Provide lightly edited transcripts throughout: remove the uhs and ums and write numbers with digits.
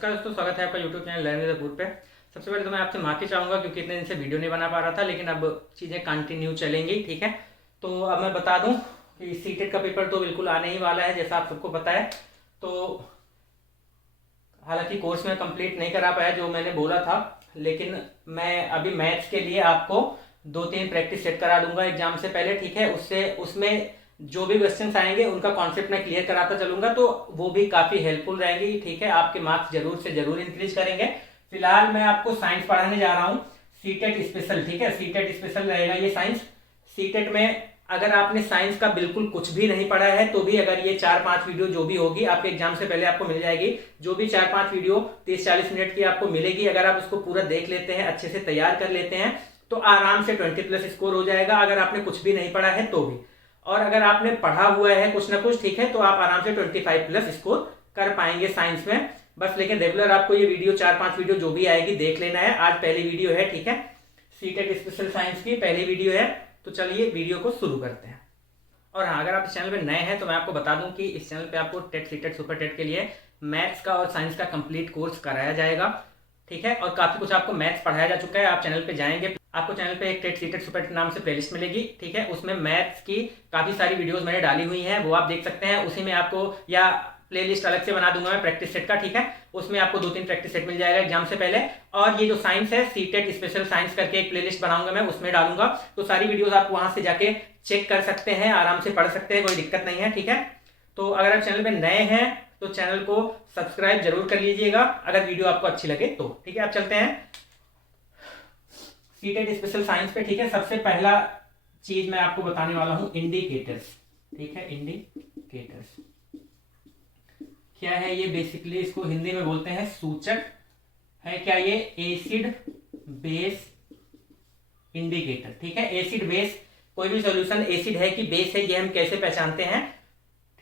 नमस्कार दोस्तों, स्वागत है आपका YouTube channel learn with the pay. सबसे पहले तो मैं आपसे माफ़ी चाहूँगा क्योंकि इतने दिन से वीडियो नहीं बना पा रहा था, लेकिन अब चीज़ें कंटिन्यू चलेंगी। ठीक है, तो अब मैं बता दूं कि सीटेट का पेपर तो बिल्कुल आने ही वाला है, जैसा आप सबको पता है। तो हालांकि कोर्स में कंप्लीट नहीं करा पाया जो मैंने बोला था, लेकिन मैं अभी मैथ्स के लिए आपको 2-3 प्रैक्टिस सेट करा दूंगा एग्जाम से पहले। ठीक है, उसमें जो भी क्वेश्चंस आएंगे उनका कॉन्सेप्ट मैं क्लियर कराता चलूंगा, तो वो भी काफ़ी हेल्पफुल रहेंगी। ठीक है, आपके मार्क्स जरूर से जरूर इंक्रीज करेंगे। फिलहाल मैं आपको साइंस पढ़ाने जा रहा हूँ, सीटेट स्पेशल। ठीक है, सीटेट स्पेशल रहेगा ये साइंस। सीटेट में अगर आपने साइंस का बिल्कुल कुछ भी नहीं पढ़ा है तो भी अगर ये 4-5 वीडियो जो भी होगी आपके एग्जाम से पहले आपको मिल जाएगी, जो भी 4-5 वीडियो 30-40 मिनट की आपको मिलेगी, अगर आप उसको पूरा देख लेते हैं, अच्छे से तैयार कर लेते हैं, तो आराम से 20+ स्कोर हो जाएगा, अगर आपने कुछ भी नहीं पढ़ा है तो भी। और अगर आपने पढ़ा हुआ है कुछ ना कुछ, ठीक है, तो आप आराम से 25+ स्कोर कर पाएंगे साइंस में। बस लेकिन रेगुलर आपको ये वीडियो 4-5 वीडियो जो भी आएगी देख लेना है। आज पहली वीडियो है, ठीक है, सीटेट स्पेशल साइंस की पहली वीडियो है। तो चलिए वीडियो को शुरू करते हैं। और हाँ, अगर आप इस चैनल पे नए हैं तो मैं आपको बता दूं कि इस चैनल पे आपको टेट, सीटेट, सुपर टेट के लिए मैथ्स का और साइंस का कंप्लीट कोर्स कराया जाएगा। ठीक है, और काफ़ी कुछ आपको मैथ्स पढ़ाया जा चुका है। आप चैनल पे जाएंगे, आपको चैनल पे एक टेट, सीटेट, सुपर टेट नाम से प्लेलिस्ट मिलेगी। ठीक है, उसमें मैथ्स की काफ़ी सारी वीडियोज़ मैंने डाली हुई हैं, वो आप देख सकते हैं। उसी में आपको, या प्लेलिस्ट अलग से बना दूंगा मैं प्रैक्टिस सेट का। ठीक है, उसमें आपको 2-3 प्रैक्टिस सेट मिल जाएगा एग्जाम से पहले। और ये जो साइंस है, सीटेट स्पेशल साइंस करके एक प्लेलिस्ट बनाऊंगा मैं, उसमें डालूंगा। तो सारी वीडियोस आप वहां से जाके चेक कर सकते हैं, आराम से पढ़ सकते हैं, कोई दिक्कत नहीं है। ठीक है, तो अगर आप चैनल पे नए हैं तो चैनल को सब्सक्राइब जरूर कर लीजिएगा अगर वीडियो आपको अच्छी लगे तो। ठीक है, आप चलते हैं सीटेट स्पेशल साइंस पे। ठीक है, सबसे पहला चीज मैं आपको बताने वाला हूं इंडिकेटर्स। ठीक है, इंडिकेटर्स क्या है? ये बेसिकली इसको हिंदी में बोलते हैं सूचक है। क्या ये? Acid base indicator. ठीक है, एसिड बेस, कोई भी सॉल्यूशन एसिड है कि बेस है, ये हम कैसे पहचानते हैं?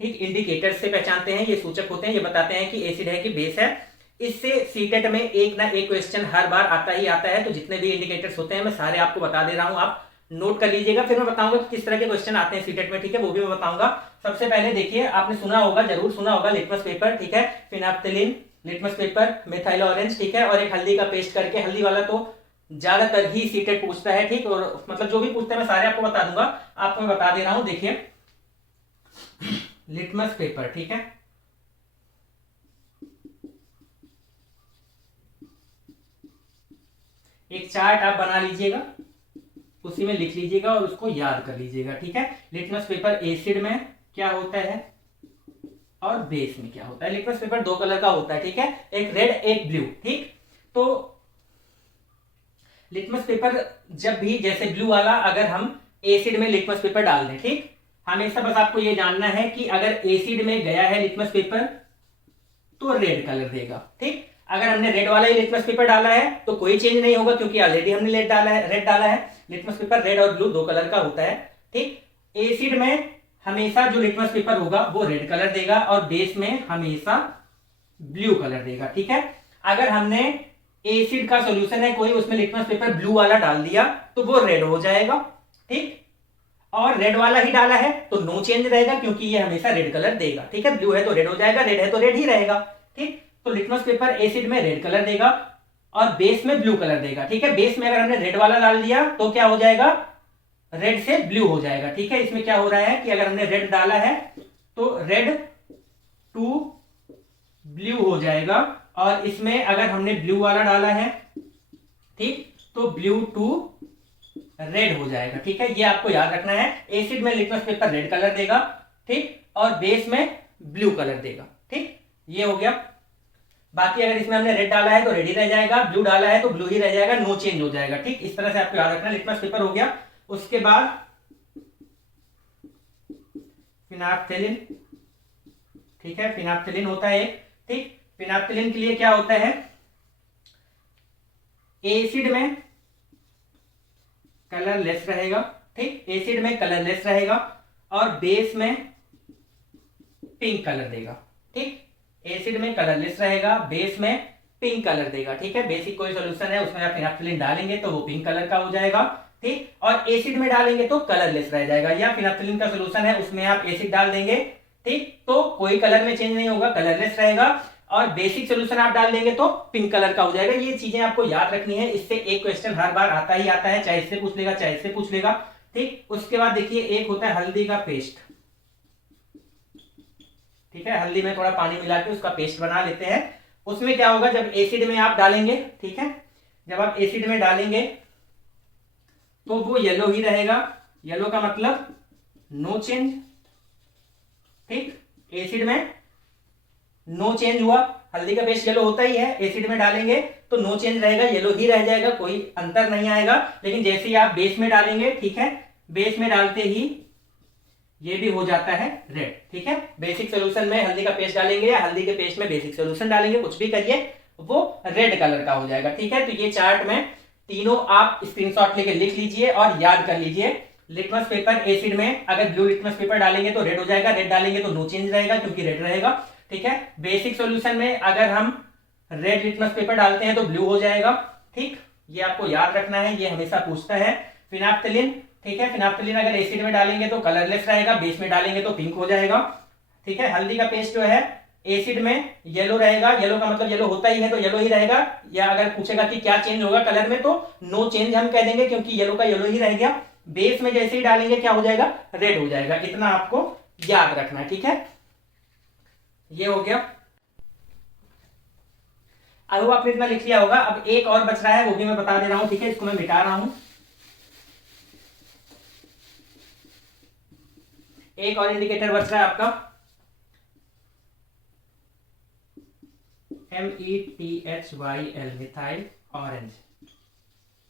ठीक, इंडिकेटर से पहचानते हैं। ये सूचक होते हैं, ये बताते हैं कि एसिड है कि बेस है। इससे सीटेट में एक ना एक क्वेश्चन हर बार आता ही आता है। तो जितने भी इंडिकेटर्स होते हैं मैं सारे आपको बता दे रहा हूं, आप नोट कर लीजिएगा। फिर मैं बताऊंगा कि किस तरह के क्वेश्चन आते हैं सीटेट में। ठीक है, वो भी मैं बताऊंगा। सबसे पहले देखिए, आपने सुना होगा, जरूर सुना होगा, लिटमस पेपर। ठीक है, फिनाप्थेलिन, लिटमस पेपर, मिथाइल ऑरेंज। ठीक है, और एक हल्दी का पेस्ट करके, हल्दी वाला तो ज्यादातर ही सीटेट पूछता है। ठीक, और मतलब जो भी पूछते हैं मैं सारे आपको बता दूंगा। आपको मैं बता दे रहा हूं, देखिए लिटमस पेपर। ठीक है, एक चार्ट आप बना लीजिएगा, उसी में लिख लीजिएगा और उसको याद कर लीजिएगा। ठीक है, लिटमस पेपर एसिड में क्या होता है और बेस में क्या होता है। लिटमस पेपर 2 कलर का होता है। ठीक है, एक रेड एक ब्लू। ठीक, तो लिटमस पेपर जब भी, जैसे ब्लू वाला, अगर हम एसिड में लिटमस पेपर डाल दें, ठीक, हमेशा बस आपको ये जानना है कि अगर एसिड में गया है लिटमस पेपर तो रेड कलर देगा। ठीक, अगर हमने रेड वाला ही लिटमस पेपर डाला है तो कोई चेंज नहीं होगा, क्योंकि ऑलरेडी हमने रेड डाला है। लिटमस पेपर रेड और ब्लू 2 कलर का होता है। ठीक, एसिड में हमेशा जो लिटमस पेपर होगा वो रेड कलर देगा और बेस में हमेशा ब्लू कलर देगा। ठीक है, अगर हमने एसिड का सॉल्यूशन है कोई, उसमें लिटमस पेपर ब्लू वाला डाल दिया तो वो रेड हो जाएगा। ठीक, और रेड वाला ही डाला है तो नो चेंज रहेगा, क्योंकि ये हमेशा रेड कलर देगा। ठीक है, ब्लू है तो रेड हो जाएगा, रेड है तो रेड ही रहेगा। ठीक, तो लिटमस पेपर एसिड में रेड कलर देगा और बेस में ब्लू कलर देगा। ठीक है, बेस में अगर हमने रेड वाला डाल दिया तो क्या हो जाएगा? रेड से ब्लू हो जाएगा। ठीक है, इसमें क्या हो रहा है कि अगर हमने रेड डाला है तो रेड टू ब्लू हो जाएगा, और इसमें अगर हमने ब्लू वाला डाला है, ठीक, तो ब्लू टू रेड हो जाएगा। ठीक है, ये आपको याद रखना है। एसिड में लिटमस पेपर रेड कलर देगा, ठीक, और बेस में ब्लू कलर देगा। ठीक, ये हो गया। बाकी अगर इसमें हमने रेड डाला है तो रेड ही रह जाएगा, ब्लू डाला है तो ब्लू ही रह जाएगा, नो चेंज हो जाएगा। ठीक, इस तरह से आपको याद रखना है। लिटमस पेपर हो गया। उसके बाद फिनाप्थेलिन। ठीक है, फिनाप्थेलिन होता है एक। ठीक, फिनाप्थेलिन के लिए क्या होता है? एसिड में कलरलेस रहेगा। ठीक, एसिड में कलरलेस रहेगा और बेस में पिंक कलर देगा। ठीक, एसिड में कलरलेस रहेगा, बेस में पिंक कलर देगा। ठीक है, बेसिक कोई सॉल्यूशन है उसमें आप फिनाप्थेलिन डालेंगे तो वो पिंक कलर का हो जाएगा। ठीक, और एसिड में डालेंगे तो कलरलेस रह जाएगा। या फिनाप्थेलिन का सॉल्यूशन है उसमें आप एसिड डाल देंगे, ठीक, तो कोई कलर में चेंज नहीं होगा, कलरलेस रहेगा। और बेसिक सोल्यूशन आप डाल देंगे तो पिंक कलर का हो जाएगा। ये चीजें आपको याद रखनी है, इससे एक क्वेश्चन हर बार आता ही आता है, चाहे इससे पूछ लेगा चाहे इससे पूछ लेगा। ठीक, उसके बाद देखिए एक होता है हल्दी का पेस्ट। ठीक है, हल्दी में थोड़ा पानी मिला के उसका पेस्ट बना लेते हैं। उसमें क्या होगा, जब एसिड में आप डालेंगे, ठीक है, जब आप एसिड में डालेंगे तो वो येलो ही रहेगा। येलो का मतलब नो चेंज। ठीक, एसिड में नो चेंज हुआ, हल्दी का पेस्ट येलो होता ही है, एसिड में डालेंगे तो नो चेंज रहेगा, येलो ही रह जाएगा, कोई अंतर नहीं आएगा। लेकिन जैसे ही आप बेस में डालेंगे, ठीक है, बेस में डालते ही ये भी हो जाता है रेड। ठीक है, बेसिक सोल्यूशन में हल्दी का पेस्ट डालेंगे या हल्दी के पेस्ट में बेसिक सोल्यूशन डालेंगे, कुछ भी करिए, वो रेड कलर का हो जाएगा। ठीक है, तो ये चार्ट में तीनों आप स्क्रीनशॉट लेके लिख लीजिए और याद कर लीजिए। लिटमस पेपर एसिड में अगर ब्लू लिटमस पेपर डालेंगे तो रेड हो जाएगा, रेड डालेंगे तो नो चेंज रहेगा क्योंकि रेड रहेगा। ठीक है, बेसिक सॉल्यूशन में अगर हम रेड लिटमस पेपर डालते हैं तो ब्लू हो जाएगा। ठीक, ये आपको याद रखना है, ये हमेशा पूछता है। फिनाप्थलीन, ठीक है, फिनाप्थलीन अगर एसिड में डालेंगे तो कलरलेस रहेगा, बेस में डालेंगे तो पिंक हो जाएगा। ठीक है, हल्दी का पेस्ट जो है एसिड में येलो रहेगा, येलो का मतलब येलो होता ही है तो येलो ही रहेगा, या अगर पूछेगा कि क्या चेंज होगा कलर में तो नो चेंज हम कह देंगे क्योंकि येलो का येलो ही रह गया। बेस में जैसे ही डालेंगे क्या हो जाएगा, रेड हो जाएगा। इतना आपको याद रखना है। ठीक है, ये हो गया। अब आपने इतना लिख लिया होगा। अब एक और बच रहा है, वो भी मैं बता दे रहा हूं। ठीक है, इसको मैं मिटा रहा हूं। एक और इंडिकेटर बच रहा है आपका METHYL, मिथाइल ऑरेंज।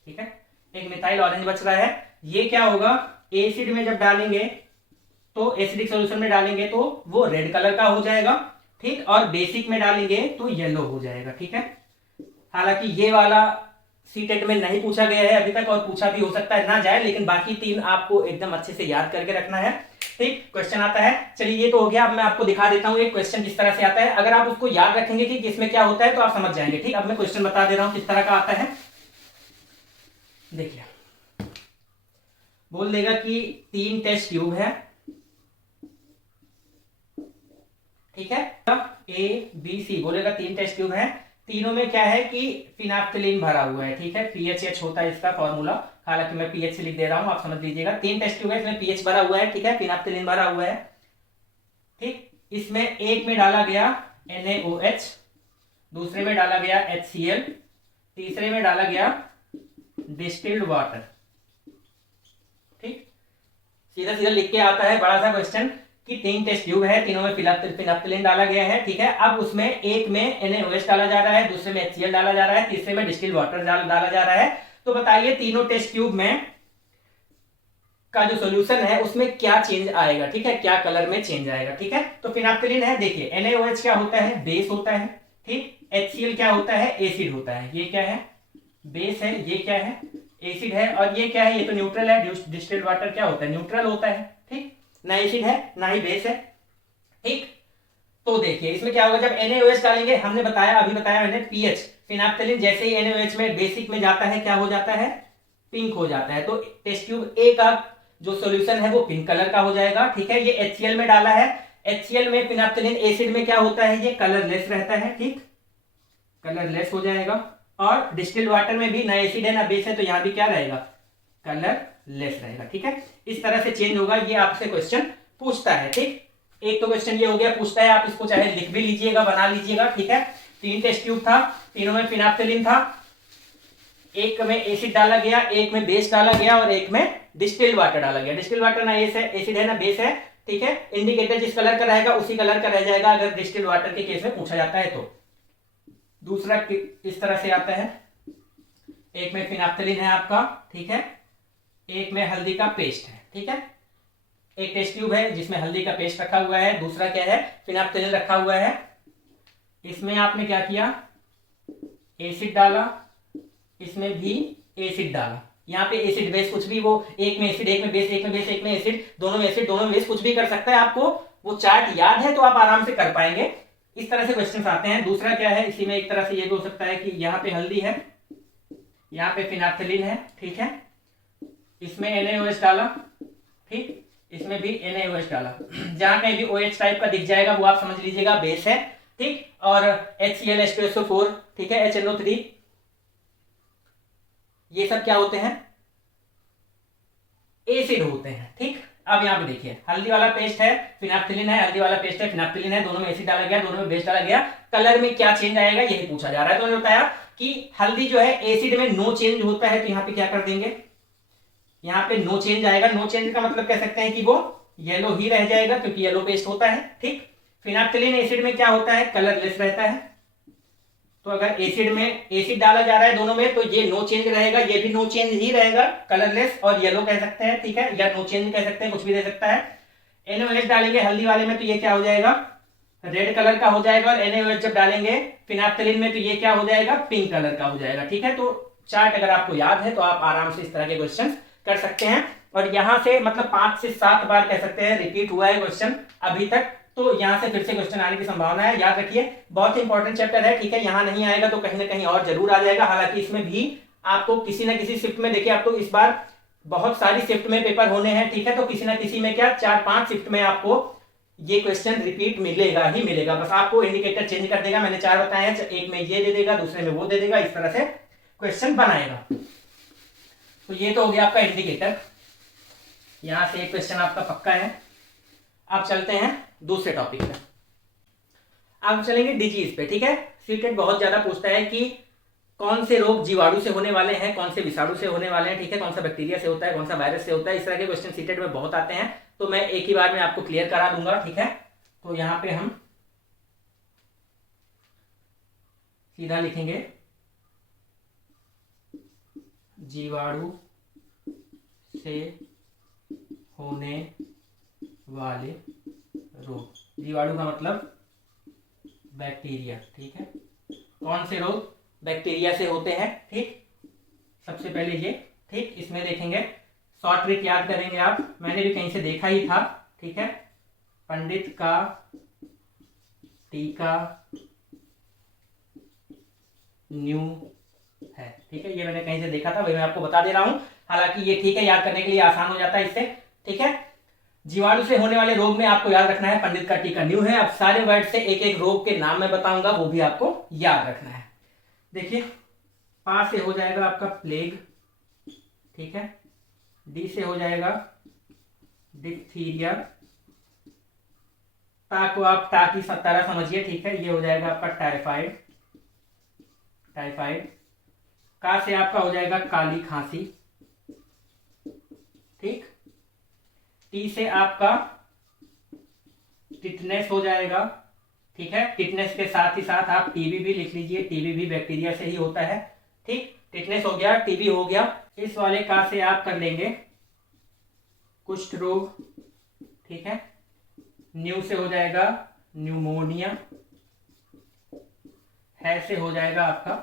ठीक है, एक मिथाइल ऑरेंज बच रहा है। ये क्या होगा, एसिड में जब डालेंगे तो एसिडिक सॉल्यूशन में डालेंगे तो वो रेड कलर का हो जाएगा। ठीक, और बेसिक में डालेंगे तो येलो हो जाएगा। ठीक है, हालांकि ये वाला सीटेट में नहीं पूछा गया है अभी तक और पूछा भी हो सकता है ना जाए, लेकिन बाकी तीन आपको एकदम अच्छे से याद करके रखना है। ठीक, क्वेश्चन आता है। चलिए ये तो हो गया। अब मैं आपको दिखा देता हूं एक क्वेश्चन किस तरह से आता है। अगर आप उसको याद रखेंगे कि किसमें क्या होता है तो आप समझ जाएंगे। ठीक, अब मैं क्वेश्चन बता दे रहा हूं किस तरह का आता है। देखिए, बोल देगा कि 3 टेस्ट ट्यूब है। ठीक है, ABC बोलेगा 3 टेस्ट ट्यूब है, तीनों में क्या है कि फिनाप्थलीन भरा हुआ है। ठीक है, PHH होता है इसका फॉर्मूला, हालांकि मैं PH से लिख दे रहा हूं, आप समझ लीजिएगा। 3 टेस्ट ट्यूब है, इसमें PH भरा हुआ है। ठीक है, फिनाप्थलीन भरा हुआ है। ठीक, इसमें एक में डाला गया NaOH, दूसरे में डाला गया HCl, तीसरे में डाला गया डिस्टिल्ड वाटर। ठीक, सीधा सीधा लिख के आता है बड़ा सा क्वेश्चन कि 3 टेस्ट ट्यूब है, तीनों में फिनाप्थलीन डाला गया है। ठीक है, अब उसमें एक में NaOH डाला जा रहा है, दूसरे में HCl डाला जा रहा है, तीसरे में डिस्टिल्ड वाटर डाला जा रहा है। तो बताइए तीनों टेस्ट ट्यूब में का जो सॉल्यूशन है उसमें क्या चेंज आएगा। ठीक है, क्या कलर में चेंज आएगा। ठीक है, तो फिनाप्थलीन है, देखिए NaOH क्या होता है, बेस होता है। ठीक, HCl क्या होता है, एसिड होता है। ये क्या है, बेस है, ये क्या है, एसिड है, और ये क्या है, ये तो न्यूट्रल है। डिस्टिल्ड वाटर क्या होता है, न्यूट्रल होता है। ठीक, ना एसिड है ना ही बेस है। ठीक, तो देखिए इसमें क्या होगा, जब NaOH डालेंगे, हमने बताया, अभी बताया मैंने, पीएच, फिनाप्थलीन जैसे ही NaOH में बेसिक में जाता है क्या हो जाता है, पिंक हो जाता है। तो टेस्ट ट्यूब ए का जो सॉल्यूशन है वो पिंक कलर का हो जाएगा। ठीक है, ये HCl में डाला है, HCl में फिनाप्थलीन एसिड में क्या होता है, ये कलरलेस रहता है। ठीक, कलरलेस हो जाएगा। और डिस्टिल्ड वाटर में भी ना एसिड है ना बेस है, तो यहां भी क्या रहेगा, कलरलेस रहेगा। ठीक है, इस तरह से चेंज होगा। ये आपसे क्वेश्चन पूछता है। ठीक, एक तो क्वेश्चन ये हो गया, पूछता है, आप इसको चाहे लिख भी लीजिएगा, बना लीजिएगा। ठीक है, 3 टेस्ट ट्यूब था, तीनों में फिनाप्थलीन था, एक में एसिड डाला गया, एक में बेस डाला गया और एक में डिस्टिल्ड वाटर डाला गया। डिस्टिल्ड वाटर ना एसिड है ना बेस है। ठीक है, इंडिकेटर जिस कलर का रहेगा उसी कलर का रह जाएगा अगर डिस्टिल्ड वाटर के केस में पूछा जाता है तो। दूसरा इस तरह से आता है, एक में फिनाप्थलीन है आपका, ठीक है, एक में हल्दी का पेस्ट है। ठीक है, एक टेस्ट ट्यूब है जिसमें हल्दी का पेस्ट रखा हुआ है, दूसरा क्या है, फिनाप्थलीन रखा हुआ है। इसमें आपने क्या किया, एसिड डाला, इसमें भी एसिड डाला। यहाँ पे एसिड बेस कुछ भी, वो एक में एसिड एक में बेस, एक में बेस एक में एसिड, दोनों में एसिड दोनों में बेस, कुछ भी कर सकता है। आपको वो चार्ट याद है तो आप आराम से कर पाएंगे। इस तरह से क्वेश्चंस आते हैं। दूसरा क्या है, इसी में एक तरह से ये भी हो सकता है कि यहाँ पे हल्दी है, यहाँ पे फिनाप्थलीन है। ठीक है, इसमें NaOH डाला, ठीक, इसमें भी NaOH डाला। जहां कहीं भी OH टाइप का दिख जाएगा वो आप समझ लीजिएगा बेस है। ठीक। और HCl H2SO4, ठीक है, HNO3, ये सब क्या होते हैं, एसिड होते हैं। ठीक। अब यहाँ पे देखिए हल्दी वाला पेस्ट है, फिनाप्थिलिन है, हल्दी वाला पेस्ट है, फिनाप्थिलिन है, दोनों में एसिड डाला गया, दोनों में बेस डाला गया, कलर में क्या चेंज आएगा यही पूछा जा रहा है। तो मैंने बताया कि हल्दी जो है एसिड में नो चेंज होता है, तो यहाँ पे क्या कर देंगे, यहाँ पे नो चेंज आएगा। नो चेंज का मतलब कह सकते हैं कि वो येलो ही रह जाएगा क्योंकि येलो पेस्ट होता है। ठीक। फिनाप्थिलिन एसिड में क्या होता है, कलरलेस रहता है। तो अगर एसिड में एसिड डाला जा रहा है दोनों में, तो ये नो चेंज रहेगा, ये भी नो चेंज ही रहेगा, कलरलेस और येलो कह सकते हैं। ठीक है, या नो चेंज कह सकते हैं, कुछ भी दे सकता है। NaOH डालेंगे हल्दी वाले में तो ये क्या हो जाएगा, रेड कलर का हो जाएगा। और NaOH जब डालेंगे फिनाप्थिलिन में तो ये क्या हो जाएगा, पिंक कलर का हो जाएगा। ठीक है, तो चार्ट अगर आपको याद है तो आप आराम से इस तरह के क्वेश्चन कर सकते हैं। और यहां से मतलब 5 से 7 बार कह सकते हैं रिपीट हुआ है क्वेश्चन अभी तक, तो यहां से फिर से क्वेश्चन आने की संभावना है। याद रखिए बहुत ही इंपॉर्टेंट चैप्टर है। ठीक है, यहां नहीं आएगा तो कहीं ना कहीं और जरूर आ जाएगा। हालांकि इसमें भी आपको किसी ना किसी शिफ्ट में, देखिए आपको इस बार बहुत सारी शिफ्ट में पेपर होने हैं। ठीक है, तो किसी ना किसी में क्या 4-5 शिफ्ट में आपको ये क्वेश्चन रिपीट मिलेगा ही मिलेगा। बस आपको इंडिकेटर चेंज कर देगा, मैंने 4 बताए हैं, एक में ये दे देगा, दूसरे में वो दे देगा, इस तरह से क्वेश्चन बनाएगा। तो ये तो हो गया आपका इंडिकेटर, यहां से एक क्वेश्चन आपका पक्का है। अब चलते हैं दूसरे टॉपिक पे, अब चलेंगे डिजीज पे। ठीक है, सीटेट बहुत ज्यादा पूछता है कि कौन से रोग जीवाणु से होने वाले हैं, कौन से विषाणु से होने वाले हैं। ठीक है, कौन सा बैक्टीरिया से होता है, कौन सा वायरस से होता है, इस तरह के क्वेश्चन सीटेट में बहुत आते हैं। तो मैं एक ही बार में आपको क्लियर करा दूंगा। ठीक है, तो यहां पे हम सीधा लिखेंगे जीवाणु से होने वाले रोग। जीवाणु का मतलब बैक्टीरिया। ठीक है, कौन से रोग बैक्टीरिया से होते हैं। ठीक, सबसे पहले ये, ठीक, इसमें देखेंगे शॉर्ट ट्रिक याद करेंगे आप, मैंने भी कहीं से देखा ही था। ठीक है, पंडित का टीका न्यू है। ठीक है, ये मैंने कहीं से देखा था, वही मैं आपको बता दे रहा हूं। हालांकि ये ठीक है, याद करने के लिए आसान हो जाता है इससे। ठीक है, जीवाणु से होने वाले रोग में आपको याद रखना है पंडित का टीका न्यू है। अब सारे वर्ड से एक एक रोग के नाम मैं बताऊंगा, वो भी आपको याद रखना है। देखिए, पा से हो जाएगा आपका प्लेग। ठीक है, डी से हो जाएगा डिप्थीरिया, ता को आप टा की तरह समझिए। ठीक है, ये हो जाएगा आपका टाइफाइड। टाइफाइड, का से आपका हो जाएगा काली खांसी। ठीक, टी से आपका टिटनेस हो जाएगा। ठीक है, टिटनेस के साथ ही साथ आप टीबी भी लिख लीजिए, टीबी भी बैक्टीरिया से ही होता है। ठीक, टिटनेस हो गया, टीबी हो गया। इस वाले का से आप कर लेंगे कुष्ठ रोग। ठीक है, न्यू से हो जाएगा न्यूमोनिया, है से हो जाएगा आपका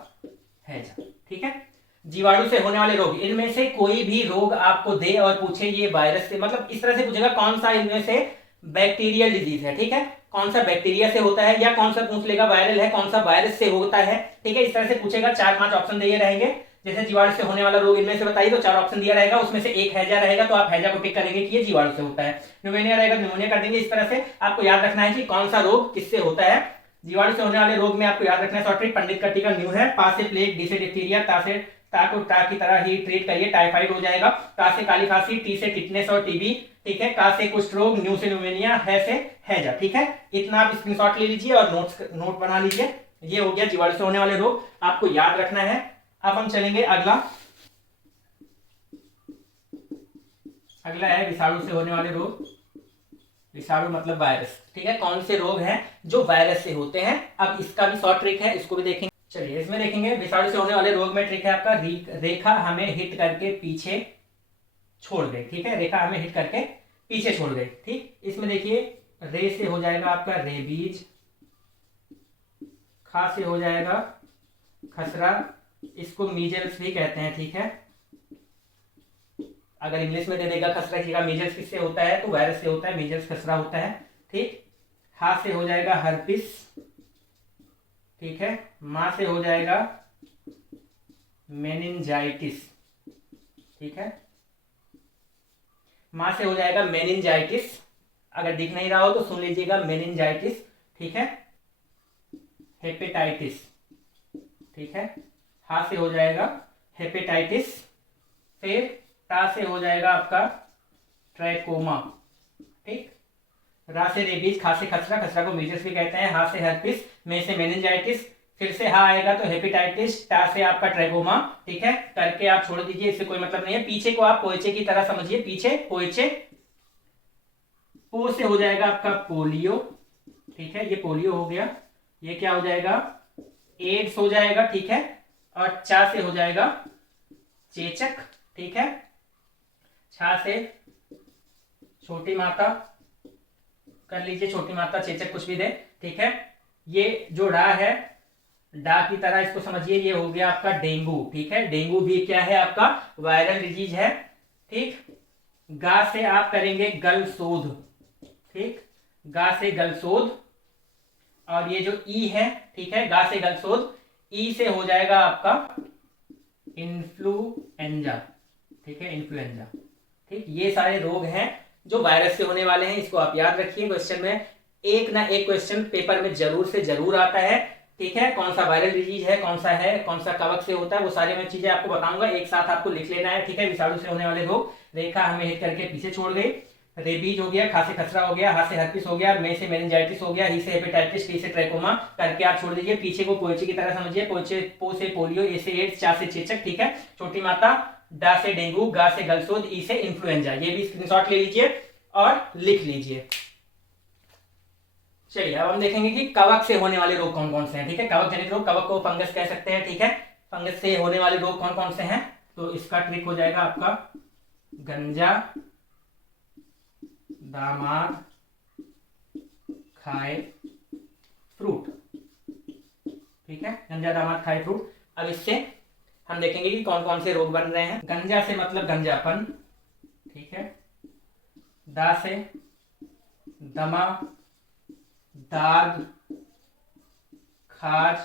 हैजा। ठीक है, जीवाणु से होने वाले रोग, इनमें से कोई भी रोग आपको दे और पूछे ये वायरस से, मतलब इस तरह से पूछेगा कौन सा इनमें से बैक्टीरियल डिजीज है। ठीक है, कौन सा बैक्टीरिया से होता है, या कौन सा पूछ लेगा वायरल है, कौन सा वायरस से होता है। ठीक है, इस तरह से पूछेगा। 4-5 ऑप्शन दिए रहेंगे, जैसे जीवाणु से होने वाला रोग इनमें से बताइए, तो 4 ऑप्शन दिया रहेगा, उसमें से एक हैजा रहेगा, तो आप हैजा को टिक करेंगे कि ये जीवाणु से होता है। न्यूमोनिया रहेगा, न्यूमोनिया कर देंगे। इस तरह से आपको याद रखना है कि कौन सा रोग किससे होता है। जीवाणु से होने वाले रोग में आपको याद रखना है शॉर्ट ट्रिक, पंडित का टीका न्यू है, पा से प्लेग, डी से डिप्थीरिया, ता से ता को टा की तरह ही ट्रीट करिए, टाइफाइड हो जाएगा, ता से काली खांसी, टी से टिटनेस और टीबी। ठीक है, का से कुष्ठ रोग, न्यू से न्यूमोनिया, है से हैजा। ठीक है, इतना आप स्क्रीनशॉट ले लीजिए और नोट बना लीजिए। ये हो गया जीवाणु से होने वाले रोग, आपको याद रखना है। अब हम चलेंगे अगला है विषाणु से होने वाले रोग। विषाणु मतलब वायरस। ठीक है, कौन से रोग हैं जो वायरस से होते हैं। अब इसका भी शॉर्ट ट्रिक है, इसको भी देखेंगे। चलिए इसमें देखेंगे विषाणु से होने वाले रोग में ट्रिक है आपका, रेखा हमें हिट करके पीछे छोड़ गई। ठीक है, रेखा हमें हिट करके पीछे छोड़ गई। ठीक, इसमें देखिए रे से हो जाएगा आपका रेबीज, खा से हो जाएगा खसरा, इसको मीजल्स भी कहते हैं। ठीक है, अगर इंग्लिश में दे देगा खसरा की जगह मीजल्स किससे होता है, तो वायरस से होता है, मीजल्स खसरा होता है। ठीक, हा से हो जाएगा हर्पिस। ठीक है, मां से हो जाएगा मेनिंजाइटिस। ठीक है, मां से हो जाएगा मेनिंजाइटिस, अगर दिख नहीं रहा हो तो सुन लीजिएगा, मेनिंजाइटिस। ठीक है, हेपेटाइटिस, ठीक है। हा से हो जाएगा हेपेटाइटिस, फिर टा से हो जाएगा आपका ट्रैकोमा, ठीक। रा से रेबीज, खा से खसरा, खसरा को मीजल्स भी कहते हैं, हा से हर्पिस, में से मेनिंजाइटिस, फिर से हा आएगा तो हेपेटाइटिस, टा से आपका ट्रैकोमा, ठीक है। करके आप छोड़ दीजिए, इससे कोई मतलब नहीं है। पीछे को आप पोएचे की तरह समझिए, पीछे पोएचे। पो से हो जाएगा आपका पोलियो, ठीक है, ये पोलियो हो गया। ये क्या हो जाएगा, एड्स हो जाएगा, ठीक है। और चा से हो जाएगा चेचक, ठीक है। छा से छोटी माता, कर लीजिए छोटी माता, चेचक कुछ भी दे, ठीक है। ये जो डा है, डा की तरह इसको समझिए, ये हो गया आपका डेंगू, ठीक है। डेंगू भी क्या है आपका वायरल डिजीज है, ठीक। गा से आप करेंगे गलशोध, ठीक, गा से गलशोध। और ये जो ई है, ठीक है, गा से गलशोध, ई से हो जाएगा आपका इन्फ्लुएंजा, ठीक है, इन्फ्लुएंजा, ठीक। ये सारे रोग हैं जो वायरस से होने वाले हैं, इसको आप याद रखिए। क्वेश्चन में एक ना एक क्वेश्चन पेपर में जरूर से जरूर आता है, ठीक है। कौन सा वायरल डिजीज है, कौन सा कवक से होता है, वो सारी मैं चीजें आपको बताऊंगा, एक साथ आपको लिख लेना है, ठीक है। विषाणु से होने वाले रोग, रेखा हमें हिट करके पीछे छोड़ गई। रेबीज हो गया, खा से खसरा हो गया, हा से हर्पिस हो गया, में से मेनिंजाइटिस हो गया, ही से हेपेटाइटिस, टी से ट्रैकोमा, करके आप छोड़ दीजिए। पीछे को पोएचे की तरह समझिए, पोएचे, पो से पोलियो, ए से एड्स, चा से चेचक, ठीक है। छोटी माता, डा से डेंगू, गा से गलशोध, ई से इन्फ्लुएंजा। ये भी स्क्रीनशॉट ले लीजिए और लिख लीजिए। चलिए अब हम देखेंगे कि कवक से होने वाले रोग कौन कौन से हैं, ठीक है। कवक जनित रोग, कवक को फंगस कह सकते हैं, ठीक है। फंगस से होने वाले रोग कौन कौन से हैं, तो इसका ट्रिक हो जाएगा आपका गंजा दामाद खाए फ्रूट, ठीक है, गंजा दामाद खाए फ्रूट। अब इससे हम देखेंगे कि कौन कौन से रोग बन रहे हैं। गंजा से मतलब गंजापन, ठीक है। दा से दमा, दाद, खाज,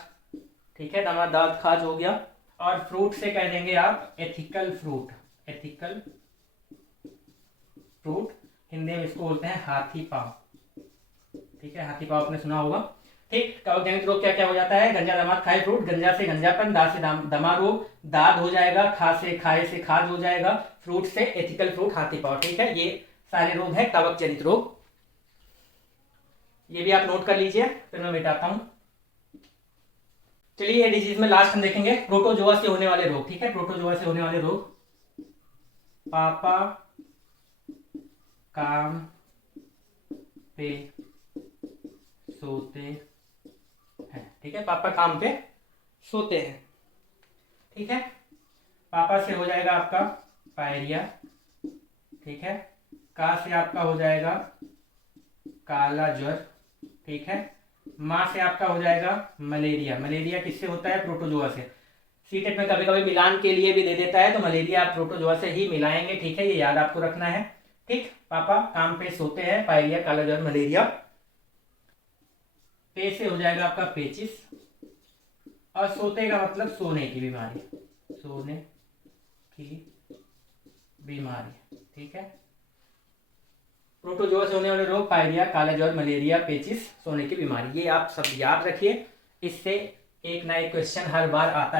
ठीक है, दमा दाद खाज हो गया। और फ्रूट से कह देंगे आप ethical fruit, ethical fruit, Hindi में इसको बोलते हैं हाथी पाव, ठीक है। हाथी पाव आपने सुना होगा, ठीक। कवक जनित रोग क्या क्या हो जाता है, गंजा दामाद खाए फ्रूट, गंजा से गंजापन, दा से दमा रोग, दाद हो जाएगा, खा से खाए से खाज हो जाएगा, फ्रूट से एथिकल फ्रूट, हाथी पाव, ठीक है। ये सारे रोग हैं कवक जनित रोग, ये भी आप नोट कर लीजिए, फिर मैं मिटाता हूं। चलिए ये डिजीज में लास्ट हम देखेंगे प्रोटोजोआ से होने वाले रोग, ठीक है। प्रोटोजोआ से होने वाले रोग, पापा काम पे सोते हैं, ठीक है। पापा काम पे सोते हैं, ठीक है। पापा से हो जाएगा आपका पायरिया, ठीक है। का से आपका हो जाएगा काला ज्वर, ठीक है। माँ से आपका हो जाएगा मलेरिया। मलेरिया किससे होता है, प्रोटोजोआ से। सीटेट में कभी कभी मिलान के लिए भी दे देता है, तो मलेरिया आप प्रोटोजोआ से ही मिलाएंगे, ठीक है। ये याद आपको रखना है, ठीक। पापा काम पे सोते हैं, पायरिया, काला ज्वर, मलेरिया। पे से हो जाएगा आपका पेचिस, और सोते का मतलब सोने की बीमारी, सोने की बीमारी, ठीक है। प्रोटोजोआ से होने वाले रोग, पायरिया, काला ज्वर, मलेरिया, पेचिस, सोने की बीमारी, ये आप सब याद रखिए। इससे एक ना एक क्वेश्चन हर बार आता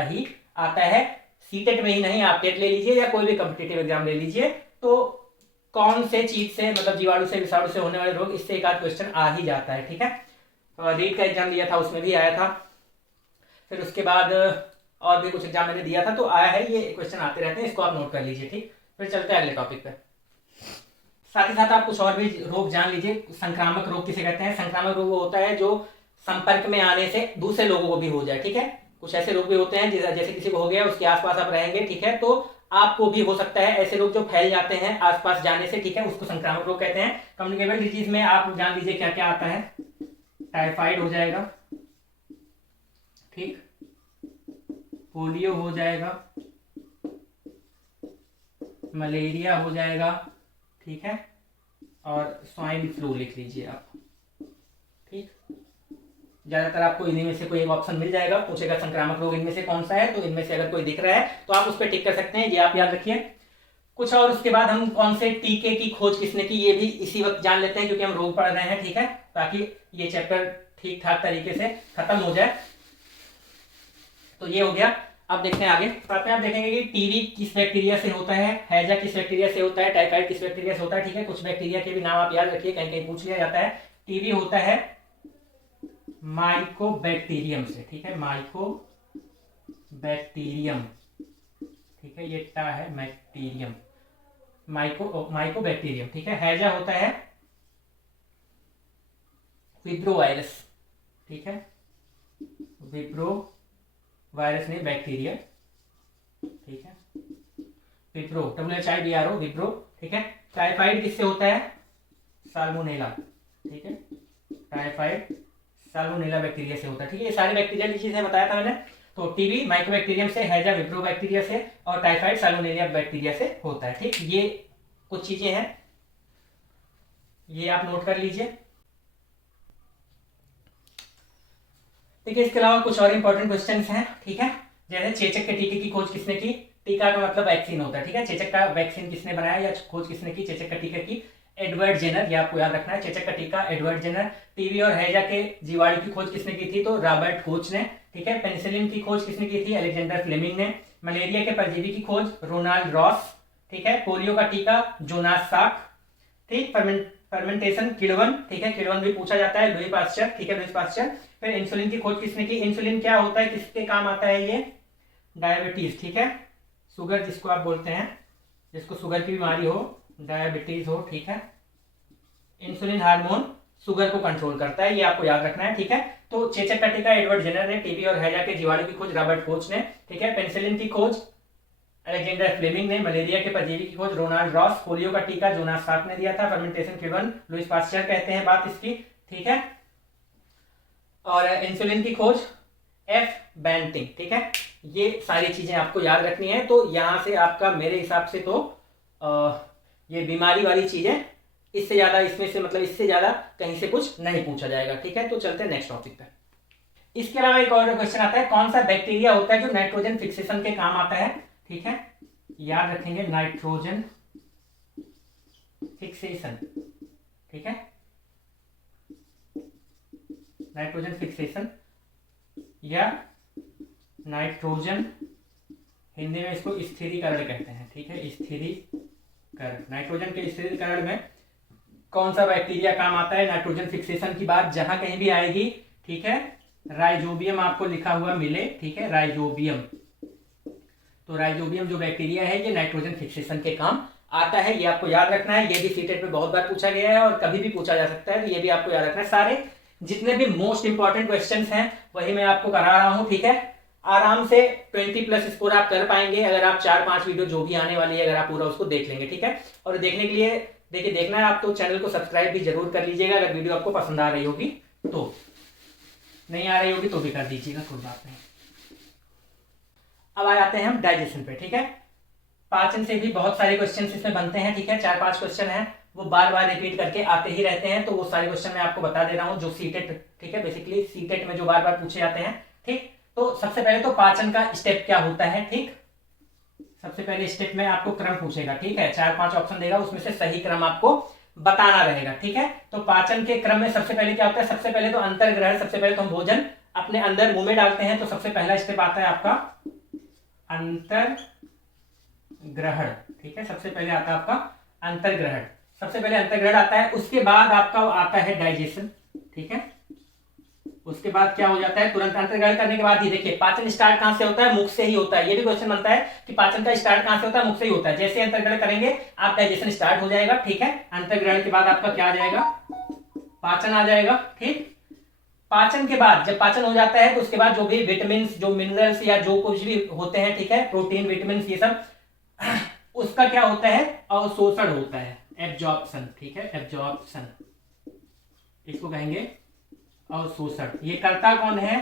है। सीटेट में ही नहीं, आप टेट ले लीजिए या कोई भी कॉम्पिटिटिव एग्जाम ले लीजिए, तो कौन से चीज से, मतलब जीवाणु से, विषाणु से होने वाले रोग, इससे एक आध क्वेश्चन आ ही जाता है, ठीक है। रीट का एग्जाम दिया था, उसमें भी आया था। फिर उसके बाद और भी कुछ एग्जाम मैंने दिया था, तो आया है, ये क्वेश्चन आते रहते हैं, इसको आप नोट कर लीजिए, ठीक। फिर चलते हैं अगले टॉपिक पे। साथ ही साथ आप कुछ और भी रोग जान लीजिए। संक्रामक रोग किसे कहते हैं, संक्रामक रोग वो होता है जो संपर्क में आने से दूसरे लोगों को भी हो जाए, ठीक है। कुछ ऐसे रोग भी होते हैं जैसे किसी को हो गया, उसके आसपास आप रहेंगे, ठीक है, तो आपको भी हो सकता है। ऐसे रोग जो फैल जाते हैं आसपास जाने से, ठीक है, उसको संक्रामक रोग कहते हैं। कम्युनिकेबल डिजीज में आप जान लीजिए क्या क्या आता है। टाइफाइड हो जाएगा, ठीक, पोलियो हो जाएगा, मलेरिया हो जाएगा, ठीक है, और स्वाइन फ्लू लिख लीजिए आप, ठीक। ज्यादातर आपको इन्हीं में से कोई एक ऑप्शन मिल जाएगा, पूछेगा संक्रामक रोग इनमें से कौन सा है, तो इनमें से अगर कोई दिख रहा है तो आप उस पर टिक कर सकते हैं, ये आप याद रखिए। कुछ और उसके बाद हम कौन से टीके की खोज किसने की, ये भी इसी वक्त जान लेते हैं, क्योंकि हम रोग पढ़ रहे हैं, ठीक है, ताकि ये चैप्टर ठीक ठाक तरीके से खत्म हो जाए। तो ये हो गया। अब देखते हैं आगे। साथ में आप देखेंगे कि टीबी किस बैक्टीरिया से होता है, हैजा किस बैक्टीरिया से होता है, टाइफाइड किस बैक्टीरिया से होता है। ठीक है, कुछ बैक्टीरिया के भी नाम आप याद रखिए, कहीं कहीं पूछ लिया जाता है। टीबी होता है माइकोबैक्टीरियम से। ठीक है, माइकोबैक्टीरियम। ठीक है, ये टा है बैक्टीरियम, माइकोबैक्टीरियम। ठीक है, हैजा होता है विब्रो वायरस। ठीक है, विब्रो वायरस नहीं, बैक्टीरिया। ठीक है, विब्रो, WHIBRO, विब्रो। ठीक है, टाइफाइड किससे होता है, साल्मोनेला। ठीक है, टाइफाइड साल्मोनेला बैक्टीरिया से होता है। ठीक है, ये सारी बैक्टीरिया की चीजें बताया था मैंने। तो टीबी माइकोबैक्टीरियम से, हैजा विब्रो बैक्टीरिया से, और टाइफाइड साल्मोनेला बैक्टीरिया से होता है। ठीक, ये कुछ चीजें हैं, ये आप नोट कर लीजिए। देखिए, इसके अलावा कुछ और इंपॉर्टेंट क्वेश्चंस हैं। ठीक है, जैसे चेचक के टीके की खोज किसने की। टीका का मतलब वैक्सीन होता है। ठीक है, चेचक का वैक्सीन किसने बनाया या खोज किसने की चेचक का टीका की, एडवर्ड जेनर। ये आपको याद रखना है, चेचक का टीका एडवर्ड जेनर। टीबी और हैजा के जीवाणु की खोज किसने की थी, तो रॉबर्ट कोच ने। ठीक है, पेनिसिलिन की खोज किसने की थी, अलेक्जेंडर फ्लेमिंग ने। मलेरिया के परजीवी की खोज रोनाल्ड रॉस। ठीक है, पोलियो का टीका जोनास साक। ठीक, फर्मेंटेशन किण्वन। ठीक है, किण्वन भी पूछा जाता है, लुई पास्चर। ठीक है, लुई पास्चर। फिर इंसुलिन की खोज किसने की, इंसुलिन क्या होता है, किसके काम आता है, ये डायबिटीज। ठीक है, शुगर जिसको आप बोलते हैं, जिसको शुगर की बीमारी हो, डायबिटीज हो। ठीक है, इंसुलिन हार्मोन शुगर को कंट्रोल करता है, ये आपको याद रखना है। ठीक है, तो चेचक का टीका एडवर्ड जेनर ने, टीबी और हैजा के जीवाणु की खोज रॉबर्ट कोच ने। ठीक है, पेनिसिलिन की खोज अलेक्जेंडर फ्लेमिंग ने। मलेरिया के परजीवी की खोज रोनाल्ड रॉस। पोलियो का टीका जोनास साक ने दिया था। फर्मेंटेशन किण्वन लुईस पास्चर कहते हैं बात इसकी। ठीक है, और इंसुलिन की खोज एफ बैंटिंग। ठीक है, ये सारी चीजें आपको याद रखनी है। तो यहां से आपका मेरे हिसाब से तो ये बीमारी वाली चीजें इससे ज्यादा, इसमें से मतलब इससे ज्यादा कहीं से कुछ नहीं पूछा जाएगा। ठीक है, तो चलते हैं नेक्स्ट टॉपिक पे। इसके अलावा एक और क्वेश्चन आता है, कौन सा बैक्टीरिया होता है जो नाइट्रोजन फिक्सेशन के काम आता है। ठीक है, याद रखेंगे, नाइट्रोजन फिक्सेशन। ठीक है, नाइट्रोजन फिक्सेशन या नाइट्रोजन, हिंदी में इसको स्थिरीकरण कहते हैं। ठीक है, स्थिरीकरण। नाइट्रोजन के स्थिरीकरण में कौन सा बैक्टीरिया काम आता है। नाइट्रोजन फिक्सेशन की बात जहां कहीं भी आएगी, ठीक है, राइजोबियम आपको लिखा हुआ मिले। ठीक है, राइजोबियम। तो राइजोबियम जो बैक्टीरिया है, ये नाइट्रोजन फिक्सेशन के काम आता है, ये आपको याद रखना है। ये भी सीटेट में बहुत बार पूछा गया है और कभी भी पूछा जा सकता है, तो ये भी आपको याद रखना है। सारे जितने भी मोस्ट इंपॉर्टेंट क्वेश्चंस हैं वही मैं आपको करा रहा हूं। ठीक है, आराम से 20+ स्कोर आप कर पाएंगे अगर आप 4-5 वीडियो जो भी आने वाली है अगर आप पूरा उसको देख लेंगे। ठीक है, और देखने के लिए देखिए, देखना है आप तो चैनल को सब्सक्राइब भी जरूर कर लीजिएगा अगर वीडियो आपको पसंद आ रही होगी तो, नहीं आ रही होगी तो भी कर दीजिएगा, कोई बात नहीं। अब आ जाते हैं हम डाइजेशन पे। ठीक है, पाचन से भी बहुत सारे क्वेश्चन इसमें बनते हैं। ठीक है, 4-5 क्वेश्चन हैं, वो बार बार रिपीट करके आते ही रहते हैं, तो वो सारे क्वेश्चन मैं आपको बता दे रहा हूं जो सीटेट, ठीक है, बेसिकली सीटेट में जो बार बार पूछे जाते हैं। ठीक, तो सबसे पहले तो पाचन का स्टेप क्या होता है। ठीक, सबसे पहले स्टेप में आपको क्रम पूछेगा। ठीक है, 4-5 ऑप्शन देगा, उसमें से सही क्रम आपको बताना रहेगा। ठीक है, तो पाचन के क्रम में सबसे पहले क्या होता है, सबसे पहले तो अंतर्ग्रहण। सबसे पहले तो हम भोजन अपने अंदर मुंह में डालते हैं, तो सबसे पहला स्टेप आता है आपका अंतर्ग्रहण। ठीक है, सबसे पहले आता है आपका अंतर्ग्रहण। सबसे पहले अंतर्ग्रहण आता है, उसके बाद आपका आता है डाइजेशन। ठीक है, उसके बाद क्या हो जाता है, तुरंत अंतर्ग्रहण करने के बाद ही देखिए पाचन स्टार्ट कहां से होता है, मुख से ही होता है। ये भी क्वेश्चन बनता है कि पाचन का स्टार्ट कहां से होता है, मुख से ही होता है। जैसे अंतर्ग्रहण करेंगे आप डाइजेशन स्टार्ट हो जाएगा। ठीक है, अंतर्ग्रहण के बाद आपका क्या आ जाएगा, पाचन आ जाएगा। ठीक, पाचन के बाद जब पाचन हो जाता है तो उसके बाद जो भी विटामिन, जो मिनरल्स या जो कुछ भी होते हैं, ठीक है, प्रोटीन, विटामिन, ये सब, उसका क्या होता है, अवशोषण होता है, एब्जॉर्प्शन। ठीक है, एब्जॉर्प्शन इसको कहेंगे अवशोषण। ये करता कौन है,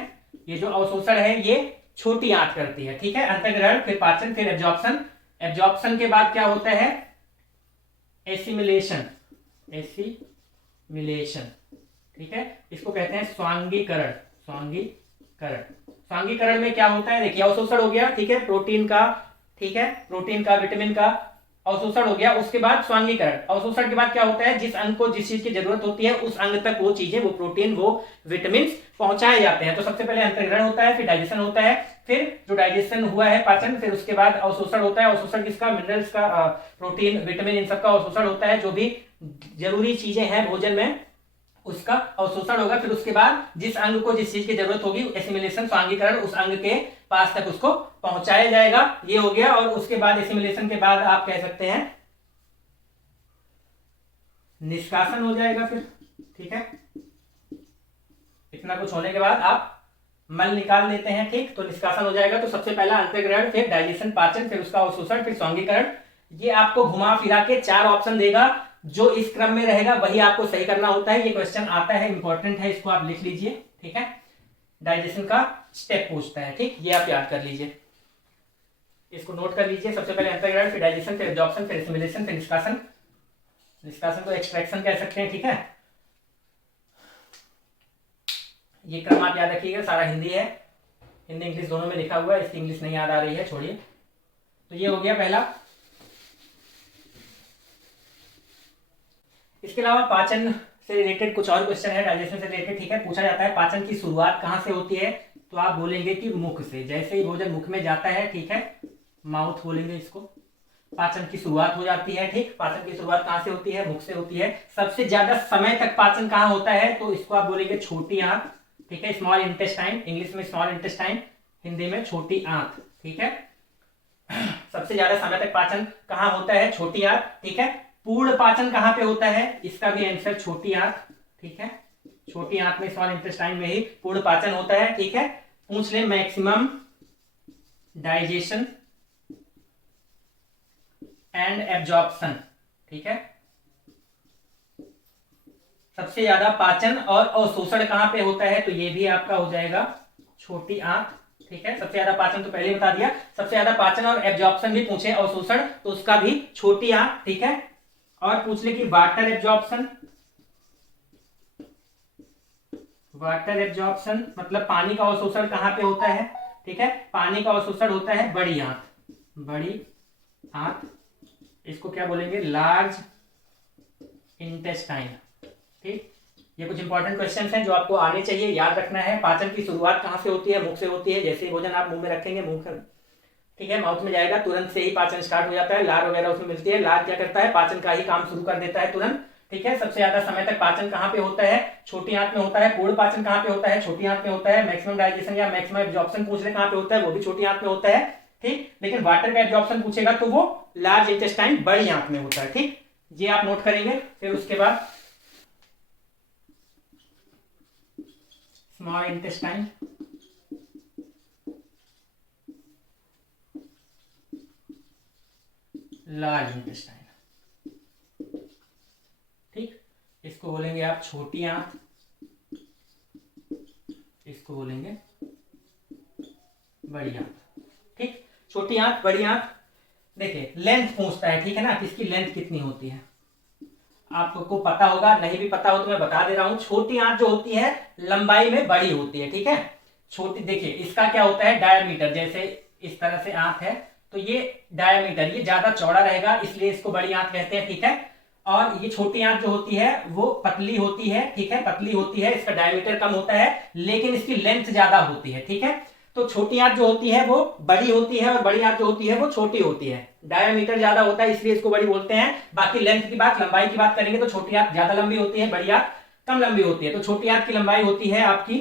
ये जो अवशोषण है ये छोटी आंत करती है। ठीक है, अंतर्ग्रहण, फिर पाचन, फिर एब्जॉर्प्शन। एब्जॉर्प्शन के बाद क्या होता है, एसिमिलेशन। एसिमिलेशन, ठीक है, इसको कहते हैं स्वांगीकरण। स्वांगीकरण, स्वांगीकरण में क्या होता है, देखिए अवशोषण हो गया। ठीक है, प्रोटीन का, ठीक है, प्रोटीन का, विटामिन का, अवशोषण हो गया, उसके बाद स्वांगीकरण। अवशोषण के बाद क्या होता है, जिस अंग को जिस चीज की जरूरत होती है उस अंग तक वो चीजें, वो प्रोटीन, वो विटामिन पहुंचाए जाते हैं। तो सबसे पहले अंतर्ग्रहण होता है, फिर डाइजेशन होता है, फिर जो डाइजेशन हुआ है पाचन, फिर उसके बाद अवशोषण होता है। अवशोषण किसका, मिनरल्स का, प्रोटीन, विटामिन, इन सबका अवशोषण होता है। जो भी जरूरी चीजें हैं भोजन में उसका अवशोषण होगा। फिर उसके बाद जिस अंग को जिस चीज की जरूरत होगी, एसिमिलेशन, स्वांगीकरण, उस अंग के पास तक उसको पहुंचाया जाएगा। ये हो गया। और उसके बाद एसिमिलेशन के बाद आप कह सकते हैं निष्कासन हो जाएगा फिर, ठीक है। इतना कुछ होने के बाद आप मल निकाल लेते हैं, ठीक। तो निष्कासन हो जाएगा। तो सबसे पहला अंतर्ग्रहण, फिर डाइजेशन, पाचन, फिर उसका अवशोषण, फिर स्वांगीकरण। ये आपको घुमा फिरा के 4 ऑप्शन देगा। जो इस क्रम में रहेगा वही आपको सही करना होता है। ये क्वेश्चन आता है, इंपॉर्टेंट है, इसको आप लिख लीजिए, ठीक है। डाइजेशन का स्टेप पूछता है, ठीक। ये आप याद कर लीजिए, इसको नोट कर लीजिए। सबसे पहले अंतर्ग्रहण, फिर डाइजेशन, फिर एब्जॉर्प्शन, फिर एसिमिलेशन, फिर निष्कासन। निष्कासन को एक्सट्रैक्शन कह सकते हैं, ठीक है। ये क्रम आप याद रखिएगा। सारा हिंदी है, हिंदी इंग्लिश दोनों में लिखा हुआ है। इसकी इंग्लिश नहीं याद आ रही है, छोड़िए। तो ये हो गया पहला। इसके अलावा पाचन से रिलेटेड कुछ और क्वेश्चन है, डाइजेशन से रिलेटेड, ठीक है। पूछा जाता है पाचन की शुरुआत कहां से होती है, तो आप बोलेंगे कि मुख से। जैसे ही भोजन मुख में जाता है, ठीक है, माउथ बोलेंगे इसको, पाचन की शुरुआत हो जाती है, ठीक। पाचन की शुरुआत कहां से होती है, मुख से होती है। सबसे ज्यादा समय तक पाचन कहां होता है, तो इसको आप बोलेंगे छोटी आंत, ठीक है, स्मॉल इंटेस्टाइन, इंग्लिश में स्मॉल इंटेस्टाइन, हिंदी में छोटी आंत, ठीक है। सबसे ज्यादा समय तक पाचन कहां होता है, छोटी आंत, ठीक है। पूर्ण पाचन कहां पे होता है, इसका भी आंसर छोटी आंत, ठीक है। छोटी आंत में, स्मॉल इंटेस्टाइन में ही पूर्ण पाचन होता है, ठीक है। पूछ ले मैक्सिमम डाइजेशन एंड एब्जॉर्प्शन, ठीक है। सबसे ज्यादा पाचन और अवशोषण कहां पे होता है, तो ये भी आपका हो जाएगा छोटी आंत, ठीक है। सबसे ज्यादा पाचन तो पहले बता दिया। सबसे ज्यादा पाचन और एब्जॉर्प्शन भी पूछे, अवशोषण, तो उसका भी छोटी आंत, ठीक है। और पूछ ले कि वाटर एब्जॉर्प्शन, वाटर एब्जॉर्प्शन मतलब पानी का अवशोषण कहां पे होता है, ठीक है। पानी का अवशोषण होता है बड़ी आंत, बड़ी आंत, इसको क्या बोलेंगे, लार्ज इंटेस्टाइन, ठीक। ये कुछ इंपॉर्टेंट क्वेश्चंस हैं जो आपको आने चाहिए, याद रखना है। पाचन की शुरुआत कहां से होती है, मुख से होती है। जैसे ही भोजन आप मुंह में रखेंगे, मुंह, ठीक है, माउथ में जाएगा, तुरंत से ही पाचन स्टार्ट हो जाता है। लार वगैरह उसमें मिलती है। लार क्या करता है, पाचन का ही काम शुरू कर देता है तुरंत, ठीक है। सबसे ज्यादा समय तक पाचन कहां पे होता है, छोटी आंत में होता है। पूर्ण पाचन कहां पे होता है, छोटी आंत में होता है। मैक्सिमम डाइजेशन या मैक्सिमम एब्जॉर्प्शन पूछ ले कहां पे होता है, वो भी छोटी आंत में होता है, ठीक। लेकिन वाटर का एब्जॉर्प्शन पूछेगा तो वो लार्ज इंटेस्टाइन, बड़ी आंत में होता है, ठीक। ये आप नोट करेंगे। फिर उसके बाद स्मॉल इंटेस्टाइन, लार्ज इंटेस्टाइन, ठीक। इसको बोलेंगे आप छोटी आंत, इसको बोलेंगे बड़ी आंत, ठीक। छोटी आंत, बड़ी आंत। देखिए लेंथ पूछता है, ठीक है ना, इसकी लेंथ कितनी होती है आपको पता होगा, नहीं भी पता हो तो मैं बता दे रहा हूं। छोटी आंत जो होती है लंबाई में बड़ी होती है, ठीक है। छोटी, देखिए इसका क्या होता है, डायमीटर, जैसे इस तरह से आंत है तो ये डायमीटर, ये ज्यादा चौड़ा रहेगा, इसलिए इसको बड़ी आंत कहते हैं, ठीक है। और ये छोटी आंत जो होती है वो पतली होती है, ठीक है, पतली होती है, इसका डायमीटर कम होता है लेकिन इसकी लेंथ ज्यादा होती है, ठीक है। तो छोटी आंत जो होती है वो बड़ी होती है और बड़ी आंत जो होती है वो छोटी होती है। डायमीटर ज्यादा होता है इसलिए इसको बड़ी बोलते हैं। बाकी लेंथ की बात, लंबाई की बात करेंगे तो छोटी आंत ज्यादा लंबी होती है, बड़ी आंत कम लंबी होती है। तो छोटी आंत की लंबाई होती है आपकी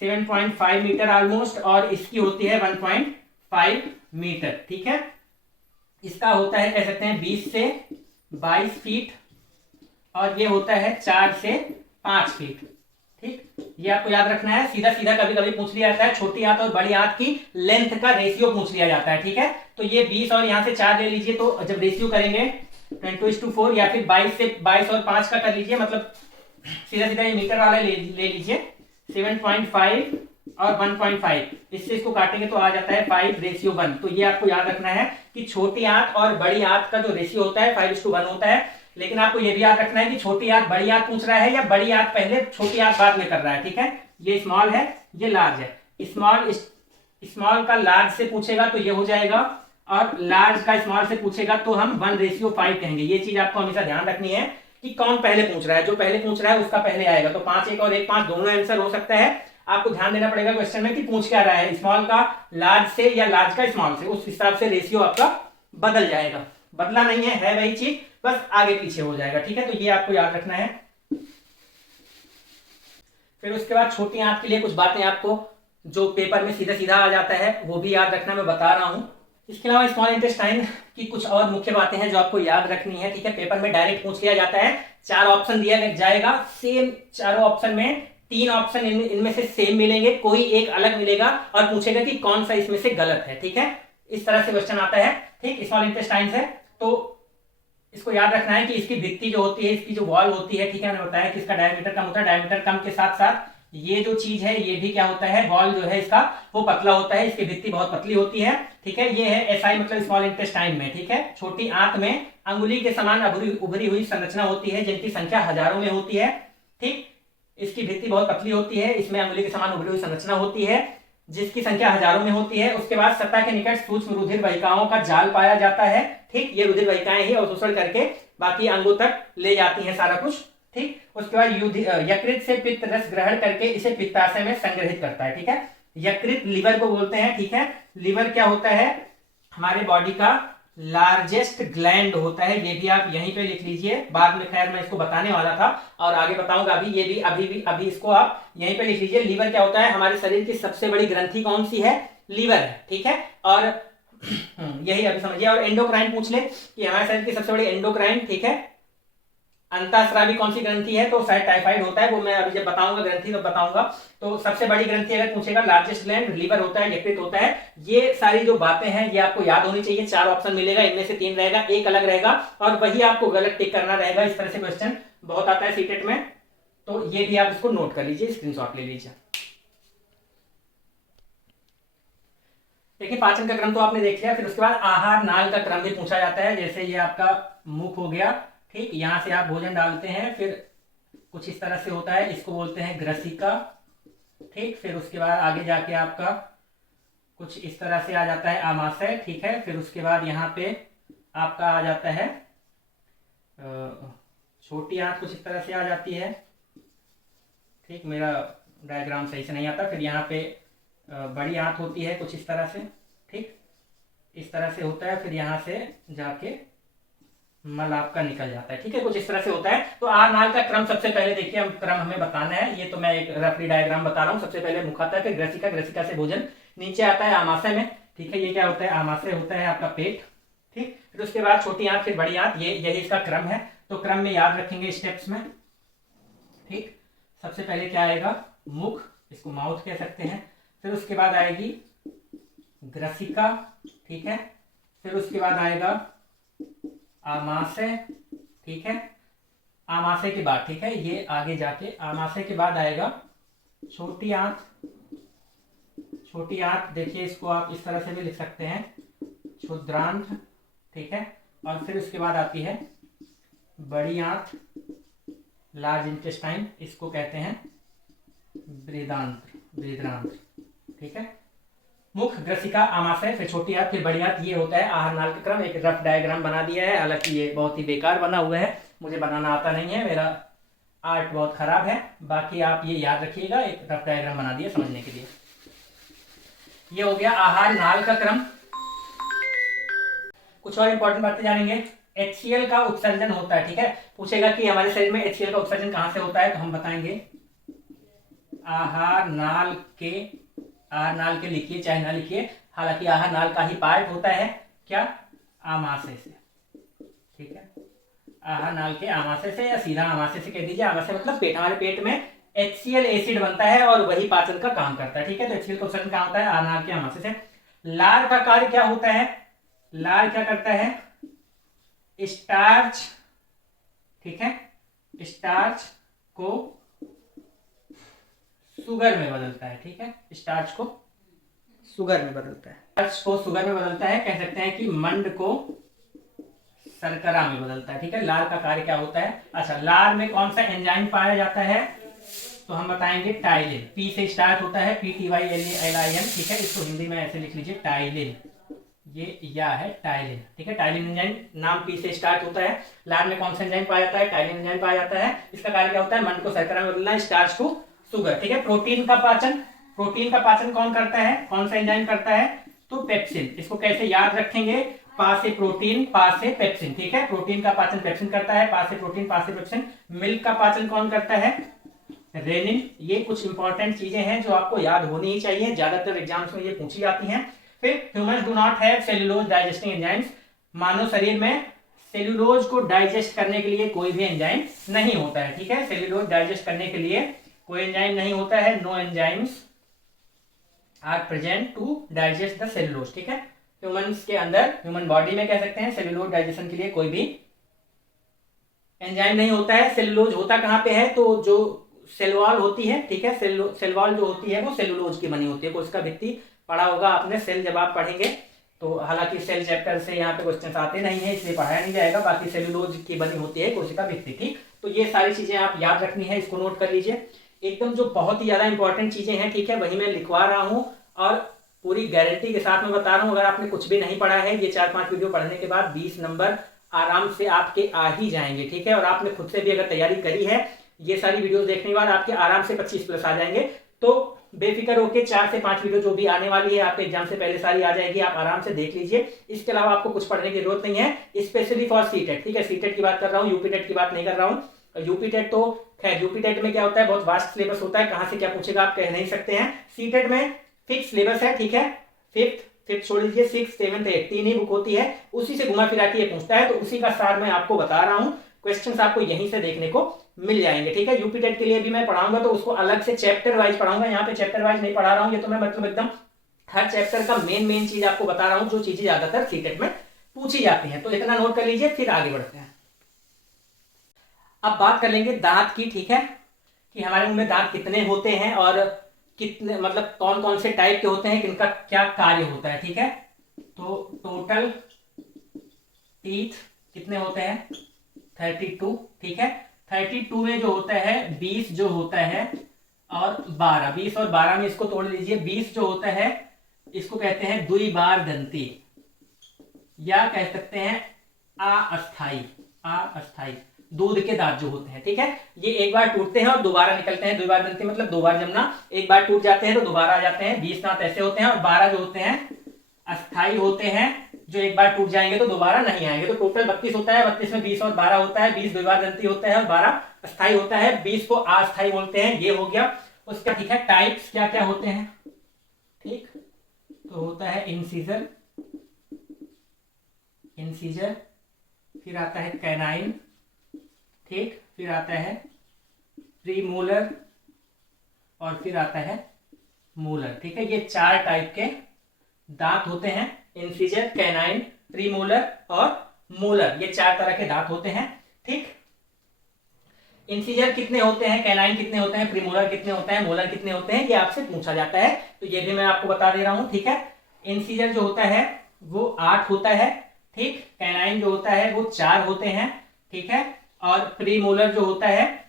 7.5 मीटर ऑलमोस्ट, और इसकी होती है 1.5 मीटर, ठीक है। इसका होता है, कह सकते हैं 20 से 22 फीट, और ये होता है 4 से 5 फीट, ठीक। ये आपको याद रखना है। सीधा सीधा कभी कभी पूछ लिया जाता है छोटी आंत और बड़ी आंत की लेंथ का रेशियो पूछ लिया जाता है, ठीक है। तो ये 20 और यहाँ से 4 ले लीजिए, तो जब रेशियो करेंगे 10:4 या फिर 22 और 5 का कर लीजिए, मतलब सीधा सीधा ये मीटर वाला ले लीजिए। 7.5 और 1.5, इससे इसको काटेंगे तो आ जाता है 5:1। तो ये आपको याद रखना है कि छोटी आंत और बड़ी आंत का जो रेशियो होता है 5:1 होता है। लेकिन आपको ये भी याद रखना है कि छोटी आंत बड़ी आंत पूछ रहा है या बड़ी आंत पहले छोटी आंत बाद में कर रहा है, ठीक है। ये स्मॉल है, ये लार्ज है। स्मॉल का लार्ज से पूछेगा तो ये हो जाएगा और लार्ज का स्मॉल से पूछेगा तो हम 1:5 कहेंगे। ये चीज आपको हमेशा ध्यान रखनी है कि कौन पहले पूछ रहा है। जो पहले पूछ रहा है उसका पहले आएगा। तो 5 1 और 1 5 दोनों आंसर हो सकता है। आपको ध्यान देना पड़ेगा क्वेश्चन में कि पूछ क्या रहा है, स्मॉल का लार्ज से या लार्ज का स्मॉल से। उस हिसाब से रेशियो आपका बदल जाएगा। बदला नहीं है वही चीज, बस आगे पीछे हो जाएगा। ठीक है, तो ये आपको याद रखना है। फिर उसके बाद छोटी आंत के लिए कुछ बातें आपको जो पेपर में सीधा सीधा आ जाता है वो भी याद रखना, मैं बता रहा हूं। इसके अलावा स्मॉल इंटेस्टाइन की कुछ और मुख्य बातें हैं जो आपको याद रखनी है। ठीक है, पेपर में डायरेक्ट पूछ लिया जाता है। 4 ऑप्शन दिया जाएगा, सेम चारों ऑप्शन में 3 ऑप्शन इनमें से सेम मिलेंगे, कोई एक अलग मिलेगा और पूछेगा कि कौन सा इसमें से गलत है। ठीक है, इस तरह से क्वेश्चन आता है। ठीक, स्मॉल इंटेस्टाइन से तो इसको याद रखना है कि इसकी भित्ति जो होती है, इसकी जो वॉल होती है, ठीक है, मैंने बताया कि इसका डायमीटर कम होता है। डायमीटर कम के साथ साथ ये जो चीज है ये भी क्या होता है, वॉल जो है इसका वो पतला होता है, इसकी भित्ति बहुत पतली होती है। ठीक है, ये है एसआई मतलब स्मॉल इंटेस्टाइन में। ठीक है, छोटी आंत में अंगुली के समान उभरी हुई संरचना होती है जिनकी संख्या हजारों में होती है। ठीक, इसकी भित्ति बहुत पतली होती है, इसमें अंगुली के समान उभरी हुई संरचना होती है जिसकी संख्या हजारों में होती है। उसके बाद सतह के निकट सूक्ष्म रुधिर वाहिकाओं का जाल पाया जाता है। ठीक, ये रुधिर वाहिकाएं ही अवशोषण करके बाकी अंगों तक ले जाती हैं सारा कुछ। ठीक, उसके बाद यकृत से पित्त रस ग्रहण करके इसे पित्ताशय में संग्रहित करता है। ठीक है, यकृत लीवर को बोलते हैं। ठीक है, लीवर क्या होता है, हमारे बॉडी का लार्जेस्ट ग्लैंड होता है। ये भी आप यहीं पे लिख लीजिए, बाद में खैर मैं इसको बताने वाला था और आगे बताऊंगा। अभी इसको आप यहीं पे लिख लीजिए। लीवर क्या होता है, हमारे शरीर की सबसे बड़ी ग्रंथि कौन सी है, लीवर है। ठीक है, और यही अभी समझिए। और एंडोक्राइन पूछ ले कि हमारे शरीर की सबसे बड़ी एंडोक्राइन, ठीक है, अंतःस्रावी कौन सी ग्रंथि है, तो शायद टाइफाइड होता है, वो मैं अभी जब बताऊंगा ग्रंथि तो बताऊंगा। तो सबसे बड़ी ग्रंथि अगर पूछेगा, लार्जेस्ट ग्लैंड लीवर होता है, यकृत होता है। ये सारी जो बातें हैं ये आपको याद होनी चाहिए। 4 ऑप्शन मिलेगा, इनमें से 3 रहेगा, एक अलग रहेगा और वही आपको गलत टिक करना रहेगा। इस तरह से क्वेश्चन बहुत आता है सीटेट में, तो ये भी आप इसको नोट कर लीजिए, स्क्रीनशॉट ले लीजिए। देखिए, पाचन का क्रम तो आपने देख लिया। फिर उसके बाद आहार नाल का क्रम भी पूछा जाता है। जैसे ये आपका मुख हो गया, ठीक, यहां से आप भोजन डालते हैं, फिर कुछ इस तरह से होता है, इसको बोलते हैं ग्रसिका। ठीक, फिर उसके बाद आगे जाके आपका कुछ इस तरह से आ जाता है आमाशय। ठीक है, फिर उसके बाद यहाँ पे आपका आ जाता है छोटी आंत, कुछ इस तरह से आ जाती है। ठीक, मेरा डायग्राम सही से नहीं आता। फिर यहाँ पे बड़ी आंत होती है कुछ इस तरह से। ठीक, इस तरह से होता है, फिर यहाँ से जाके मल आपका निकल जाता है। ठीक है, कुछ इस तरह से होता है। तो आहार नाल का क्रम सबसे पहले देखिए, हम क्रम हमें बताना है। ये तो मैं एक रफली डायग्राम बता रहा हूँ। सबसे पहले मुख आता है, फिर ग्रसिका, ग्रसिका से भोजन नीचे आता है आमाशय में। ठीक है, ये क्या होता है, आमाशय होता है आपका पेट। ठीक, फिर उसके बाद छोटी आंत, फिर बड़ी आंत, ये यही इसका क्रम है। तो क्रम में याद रखेंगे स्टेप्स में। ठीक, सबसे पहले क्या आएगा, मुख, इसको माउथ कह सकते हैं। फिर उसके बाद आएगी ग्रसिका। ठीक है, फिर उसके बाद आएगा आमाशय। ठीक है, आमाशय के बाद, ठीक है, ये आगे जाके आमाशय के बाद आएगा छोटी आंत। छोटी आंत देखिए, इसको आप इस तरह से भी लिख सकते हैं, क्षुद्रांत। ठीक है, और फिर उसके बाद आती है बड़ी आंत, लार्ज इंटेस्टाइन, इसको कहते हैं बृहदांत्र। ठीक है, मुख, ग्रसिका, आमाशय, फिर छोटी आंत, फिर बड़ी आंत, ये होता है आहार नाल का क्रम। एक रफ डायग्राम बना दिया है, हालांकि ये बहुत ही बेकार बना हुआ है, मुझे बनाना आता नहीं है, मेरा आर्ट बहुत खराब है। बाकी आप ये याद रखिएगा, एक रफ डायग्राम बना दिया समझने के लिए। ये हो गया आहार नाल का क्रम। कुछ और इंपॉर्टेंट बातें जानेंगे। HCl का उत्सर्जन होता है। ठीक है, पूछेगा कि हमारे शरीर में HCl का उत्सर्जन कहां से होता है, तो हम बताएंगे आहार नाल के लिखिए चाहे ना लिखिए, हालांकि आहार नाल का ही पार्ट होता है, क्या, आमाशय से। ठीक है, आहार नाल के आमाशय से या सीधा आमाशय से कह दीजिए। आमाशय मतलब पेट, हमारे पेट में HCl एसिड बनता है और वही पाचन का काम करता है। ठीक है, तो HCl का उत्सर्जन कहाँ होता है, आहार नाल के आमाशय से। लार का कार्य क्या होता है, लार क्या करता है, स्टार्च, ठीक है, स्टार्च को शुगर में बदलता है। ठीक है, स्टार्च को शुगर में बदलता है, स्टार्च को शुगर में बदलता है। कह सकते हैं कि मंड को शर्करा में बदलता है। ठीक है, लार का कार्य क्या होता है। अच्छा, लार में कौन सा एंजाइम पाया जाता है, तो हम बताएंगे टाइलिन। पी से स्टार्ट होता है, PTYLIN। ठीक है, इसको हिंदी में ऐसे लिख लीजिए, टाइलिन। ये या है टाइलिन, ठीक है। टाइलिन एंजाइम नाम पी से स्टार्ट होता है। लार में कौन सा एंजाइम पाया जाता है? टाइलिन एंजाइम पाया जाता है। इसका कार्य क्या होता है? मंड को शर्करा में बदलना, स्टार्च टू शुगर, ठीक है। प्रोटीन का पाचन कौन करता है? कौन सा एंजाइम करता है? तो पेप्सिन। इसको कैसे याद रखेंगे? पा से प्रोटीन, पा से पेप्सिन, ठीक है। प्रोटीन का पाचन पेप्सिन करता है, पा से प्रोटीन, पा से पेप्सिन। मिल्क का पाचन कौन करता है? रेनिन। ये कुछ इंपॉर्टेंट चीजें हैं जो आपको याद होनी ही चाहिए, ज्यादातर एग्जाम्स में ये पूछी जाती हैं। फिर humans do not have cellulose digesting enzymes. मानव शरीर में सेल्यूलोज को डाइजेस्ट करने के लिए कोई भी एंजाइम नहीं होता है, ठीक है। सेल्यूलोज डाइजेस्ट करने के लिए कोई एंजाइम नहीं होता है। No enzymes are present to digest the cellulose, ठीक है। ह्यूमंस के अंदर, ह्यूमन बॉडी में कह सकते हैं, सेल्यूलोज डाइजेशन के लिए कोई भी एंजाइम नहीं होता है। सेल्यूलोज होता कहाँ पे है? तो जो सेल वॉल होती है, ठीक है, सेल वॉल जो होती है वो सेल्यूलोज की बनी होती है। कोशिका भित्ति पढ़ा होगा आपने, सेल जब आप पढ़ेंगे तो, हालांकि सेल चैप्टर से यहाँ पे क्वेश्चन आते नहीं है इसलिए पढ़ाया नहीं जाएगा, बाकी सेल्यूलोज की बनी होती है कोशिका भित्ति, ठीक। तो ये सारी चीजें आप याद रखनी है, इसको नोट कर लीजिए। एकदम जो बहुत ही ज्यादा इंपॉर्टेंट चीजें हैं, ठीक है, वही मैं लिखवा रहा हूँ और पूरी गारंटी के साथ मैं बता रहा हूँ। अगर आपने कुछ भी नहीं पढ़ा है, ये 4-5 वीडियो पढ़ने के बाद 20 नंबर आराम से आपके आ ही जाएंगे, ठीक है। और आपने खुद से भी अगर तैयारी करी है, ये सारी वीडियोस देखने के बाद आपके आराम से 25+ आ जाएंगे। तो बेफिक्र होकर 4 से 5 वीडियो जो भी आने वाली है आपके एग्जाम से पहले सारी आ जाएगी, आप आराम से देख लीजिए। इसके अलावा आपको कुछ पढ़ने की जरूरत नहीं है, स्पेशली फॉर सीटेट, ठीक है। सीटेट की बात कर रहा हूँ, यूपी टेट की बात नहीं कर रहा हूँ। यूपी टेट तो खैर, यूपी टेट में क्या होता है, बहुत वास्ट सिलेबस होता है, कहां से क्या पूछेगा आप कह नहीं सकते हैं। सीटेट में फिक्स सिलेबस है, ठीक है। फिफ्थ छोड़ दीजिए, 6, 7, 8 तीन ही बुक होती है, उसी से घुमा फिरा के ये पूछता है, तो उसी का सार मैं आपको बता रहा हूँ। क्वेश्चंस आपको यहीं से देखने को मिल जाएंगे, ठीक है। यूपी टेट के लिए भी मैं पढ़ाऊंगा तो उसको अलग से चैप्टर वाइज पढ़ाऊंगा, यहाँ पे चैप्टर वाइज नहीं पढ़ा रहा हूँ। ये तो मैं मतलब एकदम हर चैप्टर का मेन चीज आपको बता रहा हूँ, जो चीजें ज्यादातर सीटेट में पूछी जाती हैं। तो इतना नोट कर लीजिए, फिर आगे बढ़ते हैं। अब बात कर लेंगे दांत की, ठीक है, कि हमारे मुंह में दांत कितने होते हैं और कितने, मतलब कौन कौन से टाइप के होते हैं, किनका क्या कार्य होता है, ठीक है। तो टोटल टीथ कितने होते हैं? 32, ठीक है। 32 में जो होता है 20 जो होता है और 12, 20 और 12 में इसको तोड़ लीजिए। 20 जो होता है इसको कहते हैं द्विबारदंती, या कह सकते हैं अस्थाई दूध के दांत जो होते हैं, ठीक है। ये एक बार टूटते हैं और दोबारा निकलते हैं। द्विबारदंती मतलब 2 बार जमना, एक बार टूट जाते हैं तो दोबारा आ जाते हैं। 20 दांत ऐसे होते हैं और 12 जो होते हैं अस्थाई होते हैं, जो एक बार टूट जाएंगे तो दोबारा नहीं आएंगे। तो टोटल 32 होता है, 32 में 20 और 12 होता है। 20 द्विबारदंती होता है और 12 अस्थाई होता है। 20 को अस्थाई बोलते हैं, ये हो गया उसका, ठीक है। टाइप्स क्या क्या होते हैं, ठीक, तो होता है इंसीजर, फिर आता है कैनाइन, ठीक, फिर आता है प्रीमोलर और फिर आता है मोलर, ठीक है। ये 4 टाइप के दांत होते हैं, इंसीजर, कैनाइन, प्रीमोलर और मोलर, ये 4 तरह के दांत होते हैं, ठीक। इंसीजर कितने होते हैं, कैनाइन कितने होते हैं, प्रीमोलर कितने होते हैं, मोलर कितने होते हैं, ये आपसे पूछा जाता है, तो ये भी मैं आपको बता दे रहा हूं, ठीक है। इंसीजर जो होता है वो 8 होता है, ठीक। कैनाइन जो होता है वो 4 होते हैं, ठीक है। और प्रीमोलर जो होता है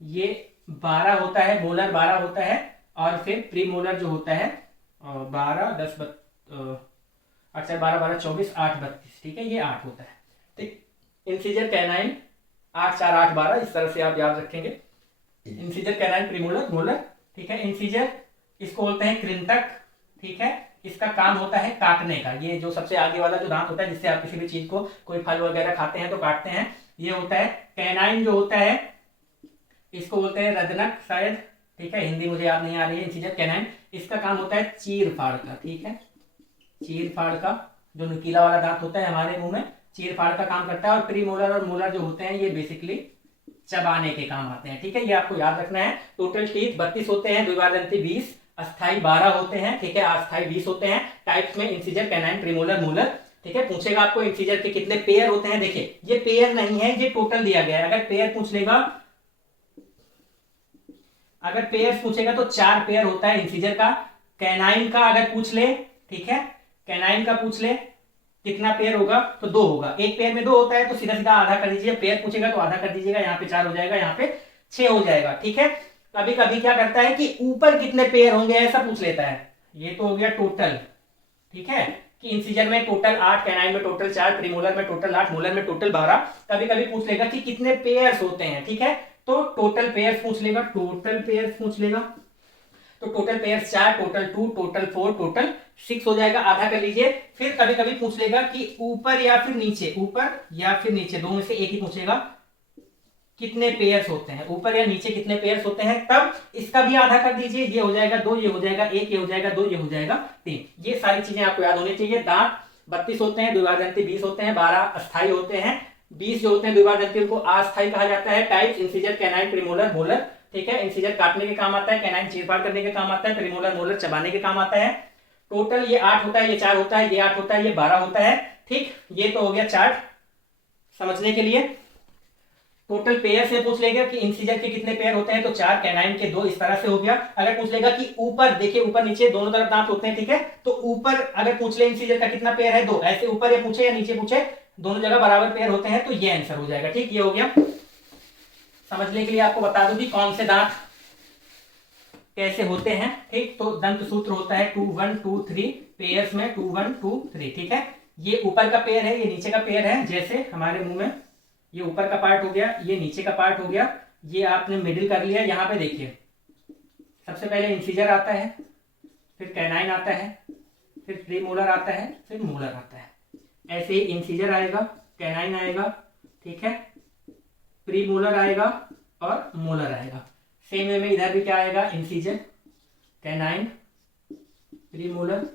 ये 12 होता है, मोलर 12 होता है, और फिर प्रीमोलर जो होता है 12, 10, 12, 12, 24, 8, 32, ठीक है, ये 8 होता है, ठीक। इंसीजर, कैनाइन 8, 4, 8, 12, इस तरह से आप याद रखेंगे। इंसीजर, कैनाइन, प्रीमोलर, मोलर, ठीक है। इंसीजर इसको बोलते हैं कृंतक, ठीक है। इसका काम होता है काटने का, ये जो सबसे आगे वाला जो दांत होता है जिससे आप किसी भी चीज को, कोई फल वगैरह खाते हैं तो काटते हैं, ये होता है। कैनाइन जो होता है इसको बोलते हैं रदनक शायद, ठीक है, हिंदी मुझे याद नहीं आ रही है। इंसीजर, कैनाइन, इसका काम होता है चीर फाड़ का, ठीक है, चीर फाड़ का, जो नुकीला वाला दांत होता है हमारे मुंह में, चीर फाड़ का काम करता है। और प्रीमोलर और मोलर जो होते हैं ये बेसिकली चबाने के काम आते हैं, ठीक है, ये आपको याद रखना है। टोटल टीथ 32 होते हैं, द्विबारदंती 20, अस्थाई 12 होते हैं, ठीक है, अस्थाई 20 होते हैं। टाइप्स में इंसीजर, कैनाइन, प्रीमोलर, मोलर, ठीक है। पूछेगा आपको इंसीजर के कितने पेयर होते हैं, देखिए ये पेयर नहीं है, ये टोटल दिया गया है। अगर पेयर पूछ लेगा, अगर पेयर पूछेगा तो 4 पेयर होता है इंसीजर का। कैनाइन का अगर पूछ ले, ठीक है, कैनाइन का पूछ ले कितना पेयर होगा तो 2 होगा। एक पेयर में 2 होता है तो सीधा सीधा आधा कर दीजिए, पेयर पूछेगा तो आधा कर दीजिएगा, यहाँ पे 4 हो जाएगा, यहाँ पे 6 हो जाएगा, ठीक है। कभी कभी क्या करता है कि ऊपर कितने पेयर होंगे ऐसा पूछ लेता है, ये तो हो गया टोटल, ठीक है। कि इंसीजर में टोटल 8, कैनाइन में टोटल 4, प्रीमोलर में टोटल 8, मोलर में टोटल 12। कभी कभी पूछ लेगा कि कितने पेयर्स होते हैं, ठीक है, तो टोटल पेयर्स पूछ लेगा, टोटल पेयर्स पूछ लेगा, तो total pairs 4, total 2, total 4, total 6 हो जाएगा, आधा कर लीजिए। फिर कभी कभी पूछ लेगा कि ऊपर या फिर नीचे, ऊपर या फिर नीचे दोनों में से एक ही पूछेगा, कितने पेयर्स होते हैं, ऊपर या नीचे कितने पेयर्स होते हैं, तब इसका भी आधा कर दीजिए, ये हो जाएगा 2, ये हो जाएगा 1, ये हो जाएगा 2, ये हो जाएगा 3। ये सारी चीजें आपको याद होनी चाहिए। दांत 32 होते हैं, द्विभाजंती 20 होते हैं, 12 अस्थायी होते हैं, 20 जो होते हैं द्विभाजंती उनको अस्थायी कहा जाता है। Types incisor, canine, premolar, molar, ठीक है। इंसीजर काटने के काम आता है, कैनाइन चीरफाड़ करने के काम आता है, प्रीमोलर मोलर चबाने के काम आता है। टोटल ये 8 होता है, ये 4 होता है, ये 8 होता है, ये 12 होता है, ठीक। ये तो हो गया चार्ट समझने के लिए। टोटल पेयर से पूछ लेगा कि इंसीजर के कितने पेयर होते हैं, तो 4, कैनाइन के 2, इस तरह से हो गया। अगर पूछ लेगा कि ऊपर, देखिए ऊपर नीचे दोनों तरफ दांत होते हैं, ठीक है, तो ऊपर अगर पूछ ले इंसीजर का कितना पेयर है 2, ऐसे ऊपर या पूछे या नीचे पूछे, दोनों जगह बराबर पेयर होते हैं, तो ये आंसर हो जाएगा, ठीक। ये हो गया। समझने के लिए आपको बता दूं कि कौन से दांत कैसे होते हैं, ठीक। तो दंत सूत्र होता है 2 1 2 3, पेयर्स में 2 1 2 3, ठीक है। ये ऊपर का पेयर है, ये नीचे का पेयर है, जैसे हमारे मुंह में ये ऊपर का पार्ट हो गया, ये नीचे का पार्ट हो गया, ये आपने मिडिल कर लिया। यहाँ पे देखिए सबसे पहले इंसीजर आता है, फिर कैनाइन आता है, फिर प्रीमोलर आता है, फिर मोलर आता है। ऐसे ही इंसीजर आएगा, कैनाइन आएगा, ठीक है, प्रीमोलर आएगा और मोलर आएगा। सेम वे में इधर भी क्या आएगा, इंसीजर, कैनाइन, प्रीमोलर,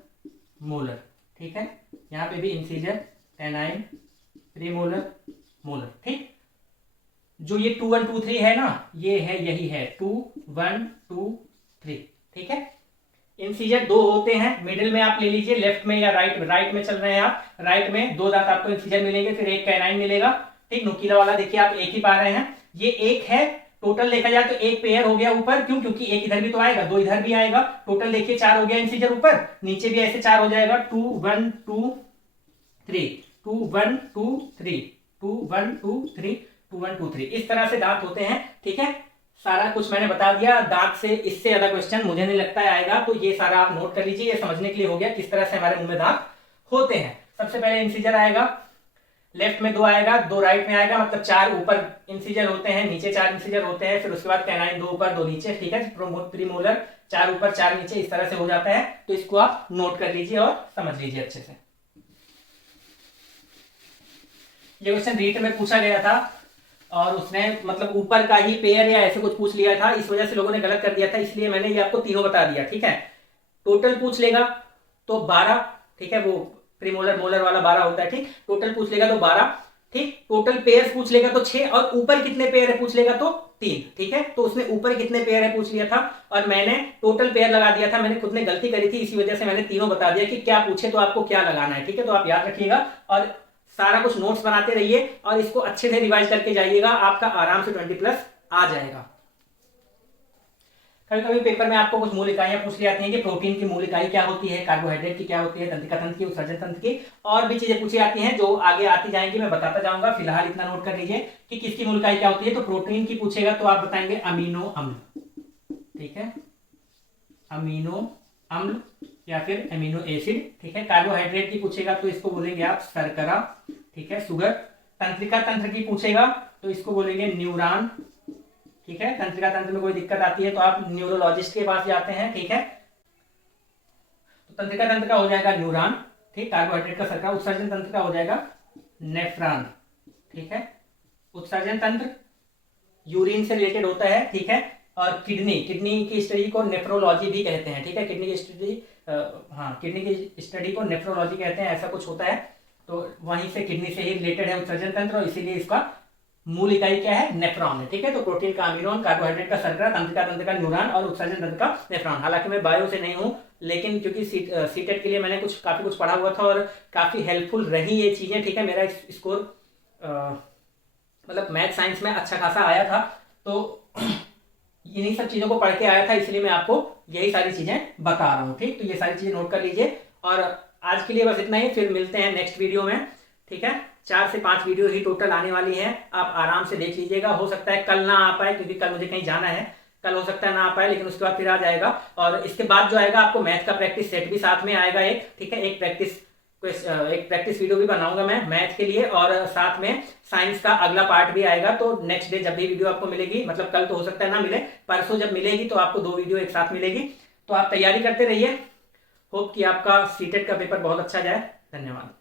मोलर, ठीक है। यहाँ पे भी इंसीजर, कैनाइन, प्रीमोलर, मोलर, ठीक। जो ये 2 1 2 3 है ना, ये है, यही है 2 1 2 3, ठीक है। इंसीजर 2 होते हैं, मिडिल में आप ले लीजिए, लेफ्ट में या राइट में चल रहे हैं आप, राइट में 2 दांत आपको इंसीजर मिलेंगे, फिर एक कैनाइन मिलेगा, ठीक। नुकीला वाला देखिए आप एक ही पा रहे हैं, ये एक है। टोटल देखा जाए तो एक पेयर हो गया ऊपर, क्यों, क्योंकि एक इधर भी तो आएगा, 2 इधर भी आएगा। टोटल देखिए 4 हो गया इंसीजर ऊपर, नीचे भी ऐसे 4 हो जाएगा, 2 1 2 3, 2 1 2 3, 2 1 2 3, 2 1 2 3, इस तरह से दांत होते हैं, ठीक है। सारा कुछ मैंने बता दिया। दांत से इससे ज्यादा क्वेश्चन मुझे नहीं लगता है आएगा, तो ये सारा आप नोट कर लीजिए। ये समझने के लिए हो गया किस तरह से हमारे मुंह में दांत होते हैं। सबसे पहले इंसीजर आएगा, लेफ्ट में 2 आएगा, 2 राइट में आएगा, मतलब 4 ऊपर इंसीजर होते हैं, नीचे 4 इंसीजर होते हैं। फिर उसके बाद कैनाइन 2 ऊपर 2 नीचे, ठीक है। प्रीमोलर 4 ऊपर 4 नीचे, इस तरह से हो जाता है। तो इसको आप नोट कर लीजिए और समझ लीजिए अच्छे से। ये क्वेश्चन रीट में पूछा गया था और उसने मतलब ऊपर का ही पेयर या ऐसे कुछ पूछ लिया था, इस वजह से लोगों ने गलत कर दिया था, इसलिए मैंने ये आपको तीनों बता दिया, ठीक है। टोटल पूछ लेगा तो 12, ठीक है, वो प्रीमोलर मोलर वाला 12 होता है, ठीक। टोटल पूछ लेगा तो 12, ठीक। टोटल पेयर्स पूछ लेगा तो 6, और ऊपर कितने पेयर है पूछ लेगा तो 3, ठीक है। तो उसने ऊपर कितने पेयर है पूछ लिया था और मैंने टोटल पेयर लगा दिया था। मैंने खुद ने गलती करी थी, इसी वजह से मैंने तीनों बता दिया कि क्या पूछे तो आपको क्या लगाना है, ठीक है। तो आप याद रखिएगा और सारा कुछ नोट्स बनाते रहिए और इसको अच्छे से रिवाइज करके जाइएगा, आपका आराम से 20+ आ जाएगा। कभी कभी पेपर में आपको कुछ मूल इकाइयां पूछ ली जाती हैं कि प्रोटीन की मूल इकाई क्या होती है, कार्बोहाइड्रेट की क्या होती है, तंत्रिका तंत्र की, उत्सर्जन तंत्र की, और भी चीजें पूछी जाती हैं जो आगे आती जाएंगी, मैं बताता जाऊंगा। फिलहाल इतना नोट कर लीजिए कि किसकी मूल इकाई क्या होती है। तो प्रोटीन की पूछेगा तो आप बताएंगे अमीनो अम्ल, ठीक है, अमीनो अम्ल या फिर अमीनो एसिड, ठीक है। कार्बोहाइड्रेट की पूछेगा तो इसको बोलेंगे आप शर्करा, ठीक है, शुगर। तंत्रिका तंत्र की पूछेगा तो इसको बोलेंगे न्यूरॉन, ठीक है। तंत्रिका तंत्र में कोई दिक्कत आती है तो आप न्यूरोलॉजिस्ट के पास जाते हैं, ठीक है। तो तंत्रिका तंत्र का हो जाएगा न्यूरॉन, ठीक। कार्बोहाइड्रेट का शर्करा। उत्सर्जन तंत्र का हो जाएगा नेफ्रॉन, ठीक है। उत्सर्जन तंत्र यूरिन से रिलेटेड होता है, ठीक है। और किडनी की स्टडी को नेफ्रोलॉजी भी कहते हैं, ठीक है। किडनी की स्टडी को नेफ्रोलॉजी कहते हैं, ऐसा कुछ होता है। तो वहीं से किडनी से ही रिलेटेड है उत्सर्जन तंत्र, और इसीलिए इसका मूल इकाई क्या है, नेफ्रॉन है, ठीक है। तो प्रोटीन का अमीनोन, कार्बोहाइड्रेट का शर्करा, तंत्रिका तंत्र का न्यूरॉन और उत्सर्जन तंत्र का नेफ्रॉन। हालांकि मैं बायो से नहीं हूं, लेकिन क्योंकि सीटेट के लिए मैंने काफी कुछ पढ़ा हुआ था और काफी हेल्पफुल रही ये चीजें, ठीक है। मेरा स्कोर मतलब मैथ साइंस में अच्छा खासा आया था, तो इन्हीं सब चीजों को पढ़ के आया था, इसलिए मैं आपको यही सारी चीजें बता रहा हूँ, ठीक। तो ये सारी चीजें नोट कर लीजिए और आज के लिए बस इतना ही, फिर मिलते हैं नेक्स्ट वीडियो में, ठीक है। 4 से 5 वीडियो ही टोटल आने वाली है, आप आराम से देख लीजिएगा। हो सकता है कल ना आ पाए क्योंकि कल मुझे कहीं जाना है, कल हो सकता है ना आ पाए, लेकिन उसके बाद फिर आ जाएगा। और इसके बाद जो आएगा आपको मैथ का प्रैक्टिस सेट भी साथ में आएगा एक, ठीक है। एक प्रैक्टिस एक प्रैक्टिस वीडियो भी बनाऊंगा मैं मैथ के लिए, और साथ में साइंस का अगला पार्ट भी आएगा। तो नेक्स्ट डे जब भी वीडियो आपको मिलेगी, मतलब कल तो हो सकता है ना मिले, परसों जब मिलेगी तो आपको 2 वीडियो एक साथ मिलेगी। तो आप तैयारी करते रहिए। होप कि आपका सीटेट का पेपर बहुत अच्छा जाए। धन्यवाद।